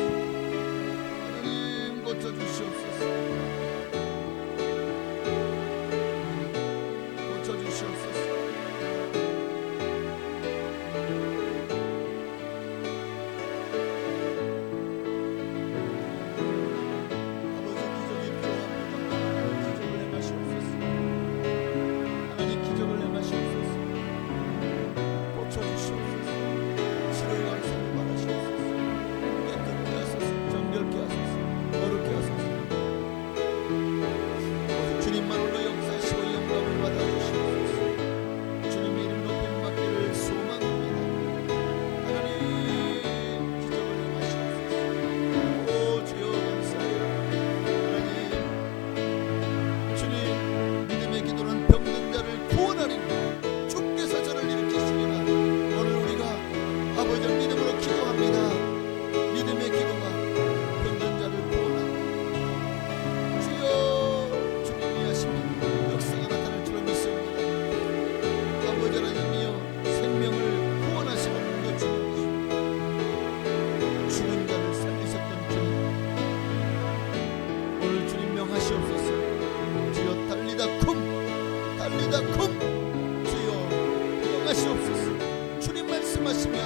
하나님, 고쳐주시옵소서. 고쳐주시옵소서. 하시옵소서. 주님 말씀하시면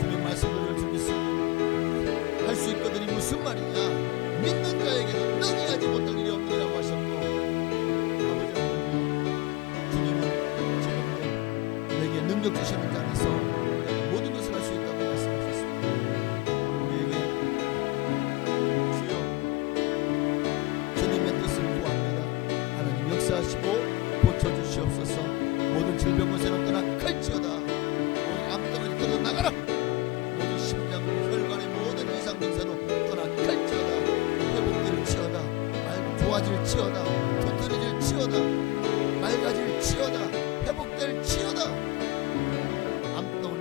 주님 말씀을 좀 믿습니다. 할 수 있거든이 무슨 말이냐? 믿는 자에게는 능히 하지 못할 일이 없느라고 하셨고, 아버지 하나님, 주님은 지금 내게 능력 주시는 자 안에서 모든 것을 할 수 있다고 말씀하셨습니다. 우리에게 주여 주님의 뜻을 구합니다. 하나님 역사하시고 고쳐주시옵소서. 모든 질병 권세는 떠나 갈지어다. 모든 암덩어리 떠나 나가라. 모든 심장 혈관의 모든 이상 증세로 떠나 갈지어다. 회복될지어다. 좋아질지어다. 튼튼해질지어다. 맑아질지어다. 회복될지어다. 암덩어리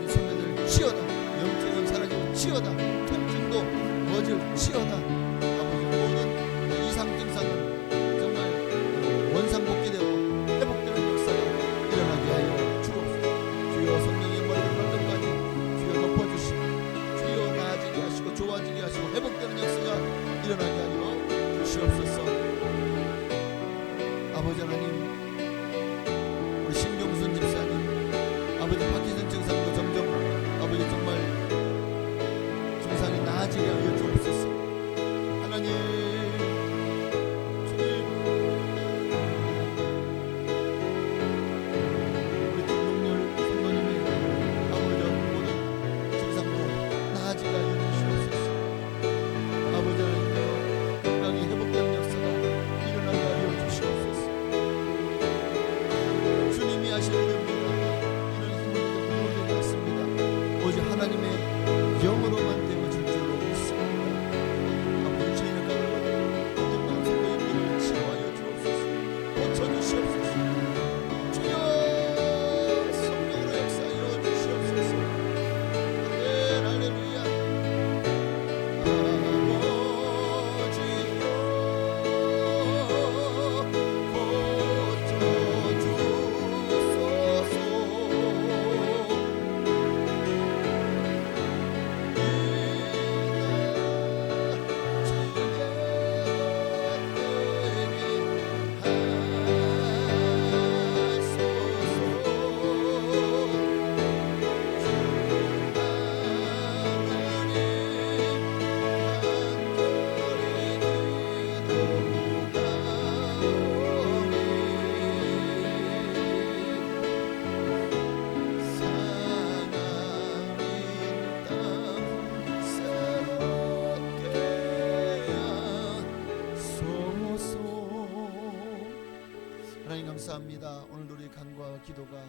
감사합니다. 오늘 우리 간구와 기도가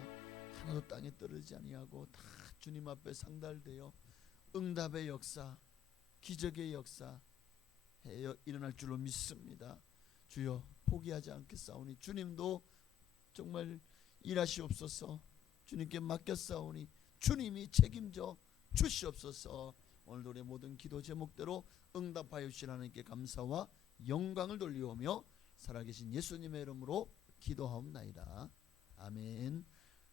하나도 땅에 떨어지지 아니하고 다 주님 앞에 상달되어 응답의 역사, 기적의 역사 일어날 줄로 믿습니다. 주여 포기하지 않겠사오니 주님도 정말 일하시옵소서. 주님께 맡겼사오니 주님이 책임져 주시옵소서. 오늘도 우리의 모든 기도 제목대로 응답하여 주신 하나님께 감사와 영광을 돌리오며 살아계신 예수님의 이름으로 기도하옵나이다. 아멘.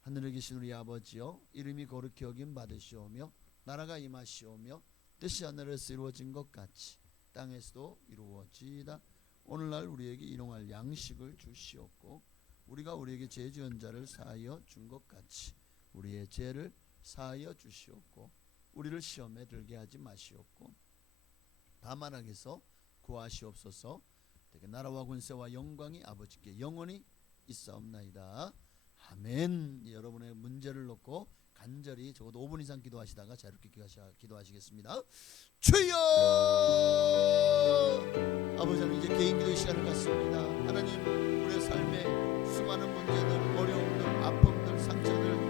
하늘에 계신 우리 아버지여, 이름이 거룩히 여김 받으시오며 나라가 임하시오며 뜻이 하늘에서 이루어진 것 같이 땅에서도 이루어지이다. 오늘날 우리에게 일용할 양식을 주시옵고 우리가 우리에게 죄 지은 자를 사하여 준 것 같이 우리의 죄를 사하여 주시옵고 우리를 시험에 들게 하지 마시옵고 다만 악에서 구하시옵소서. 되게 나라와 권세와 영광이 아버지께 영원히 있사옵나이다. 아멘. 여러분의 문제를 놓고 간절히 적어도 5분 이상 기도하시다가 자유롭게 기도하시겠습니다. 주여! 아버지 하나님, 이제 개인 기도의 시간을 갖습니다. 하나님, 우리의 삶에 수많은 문제들, 어려움들, 아픔들, 상처들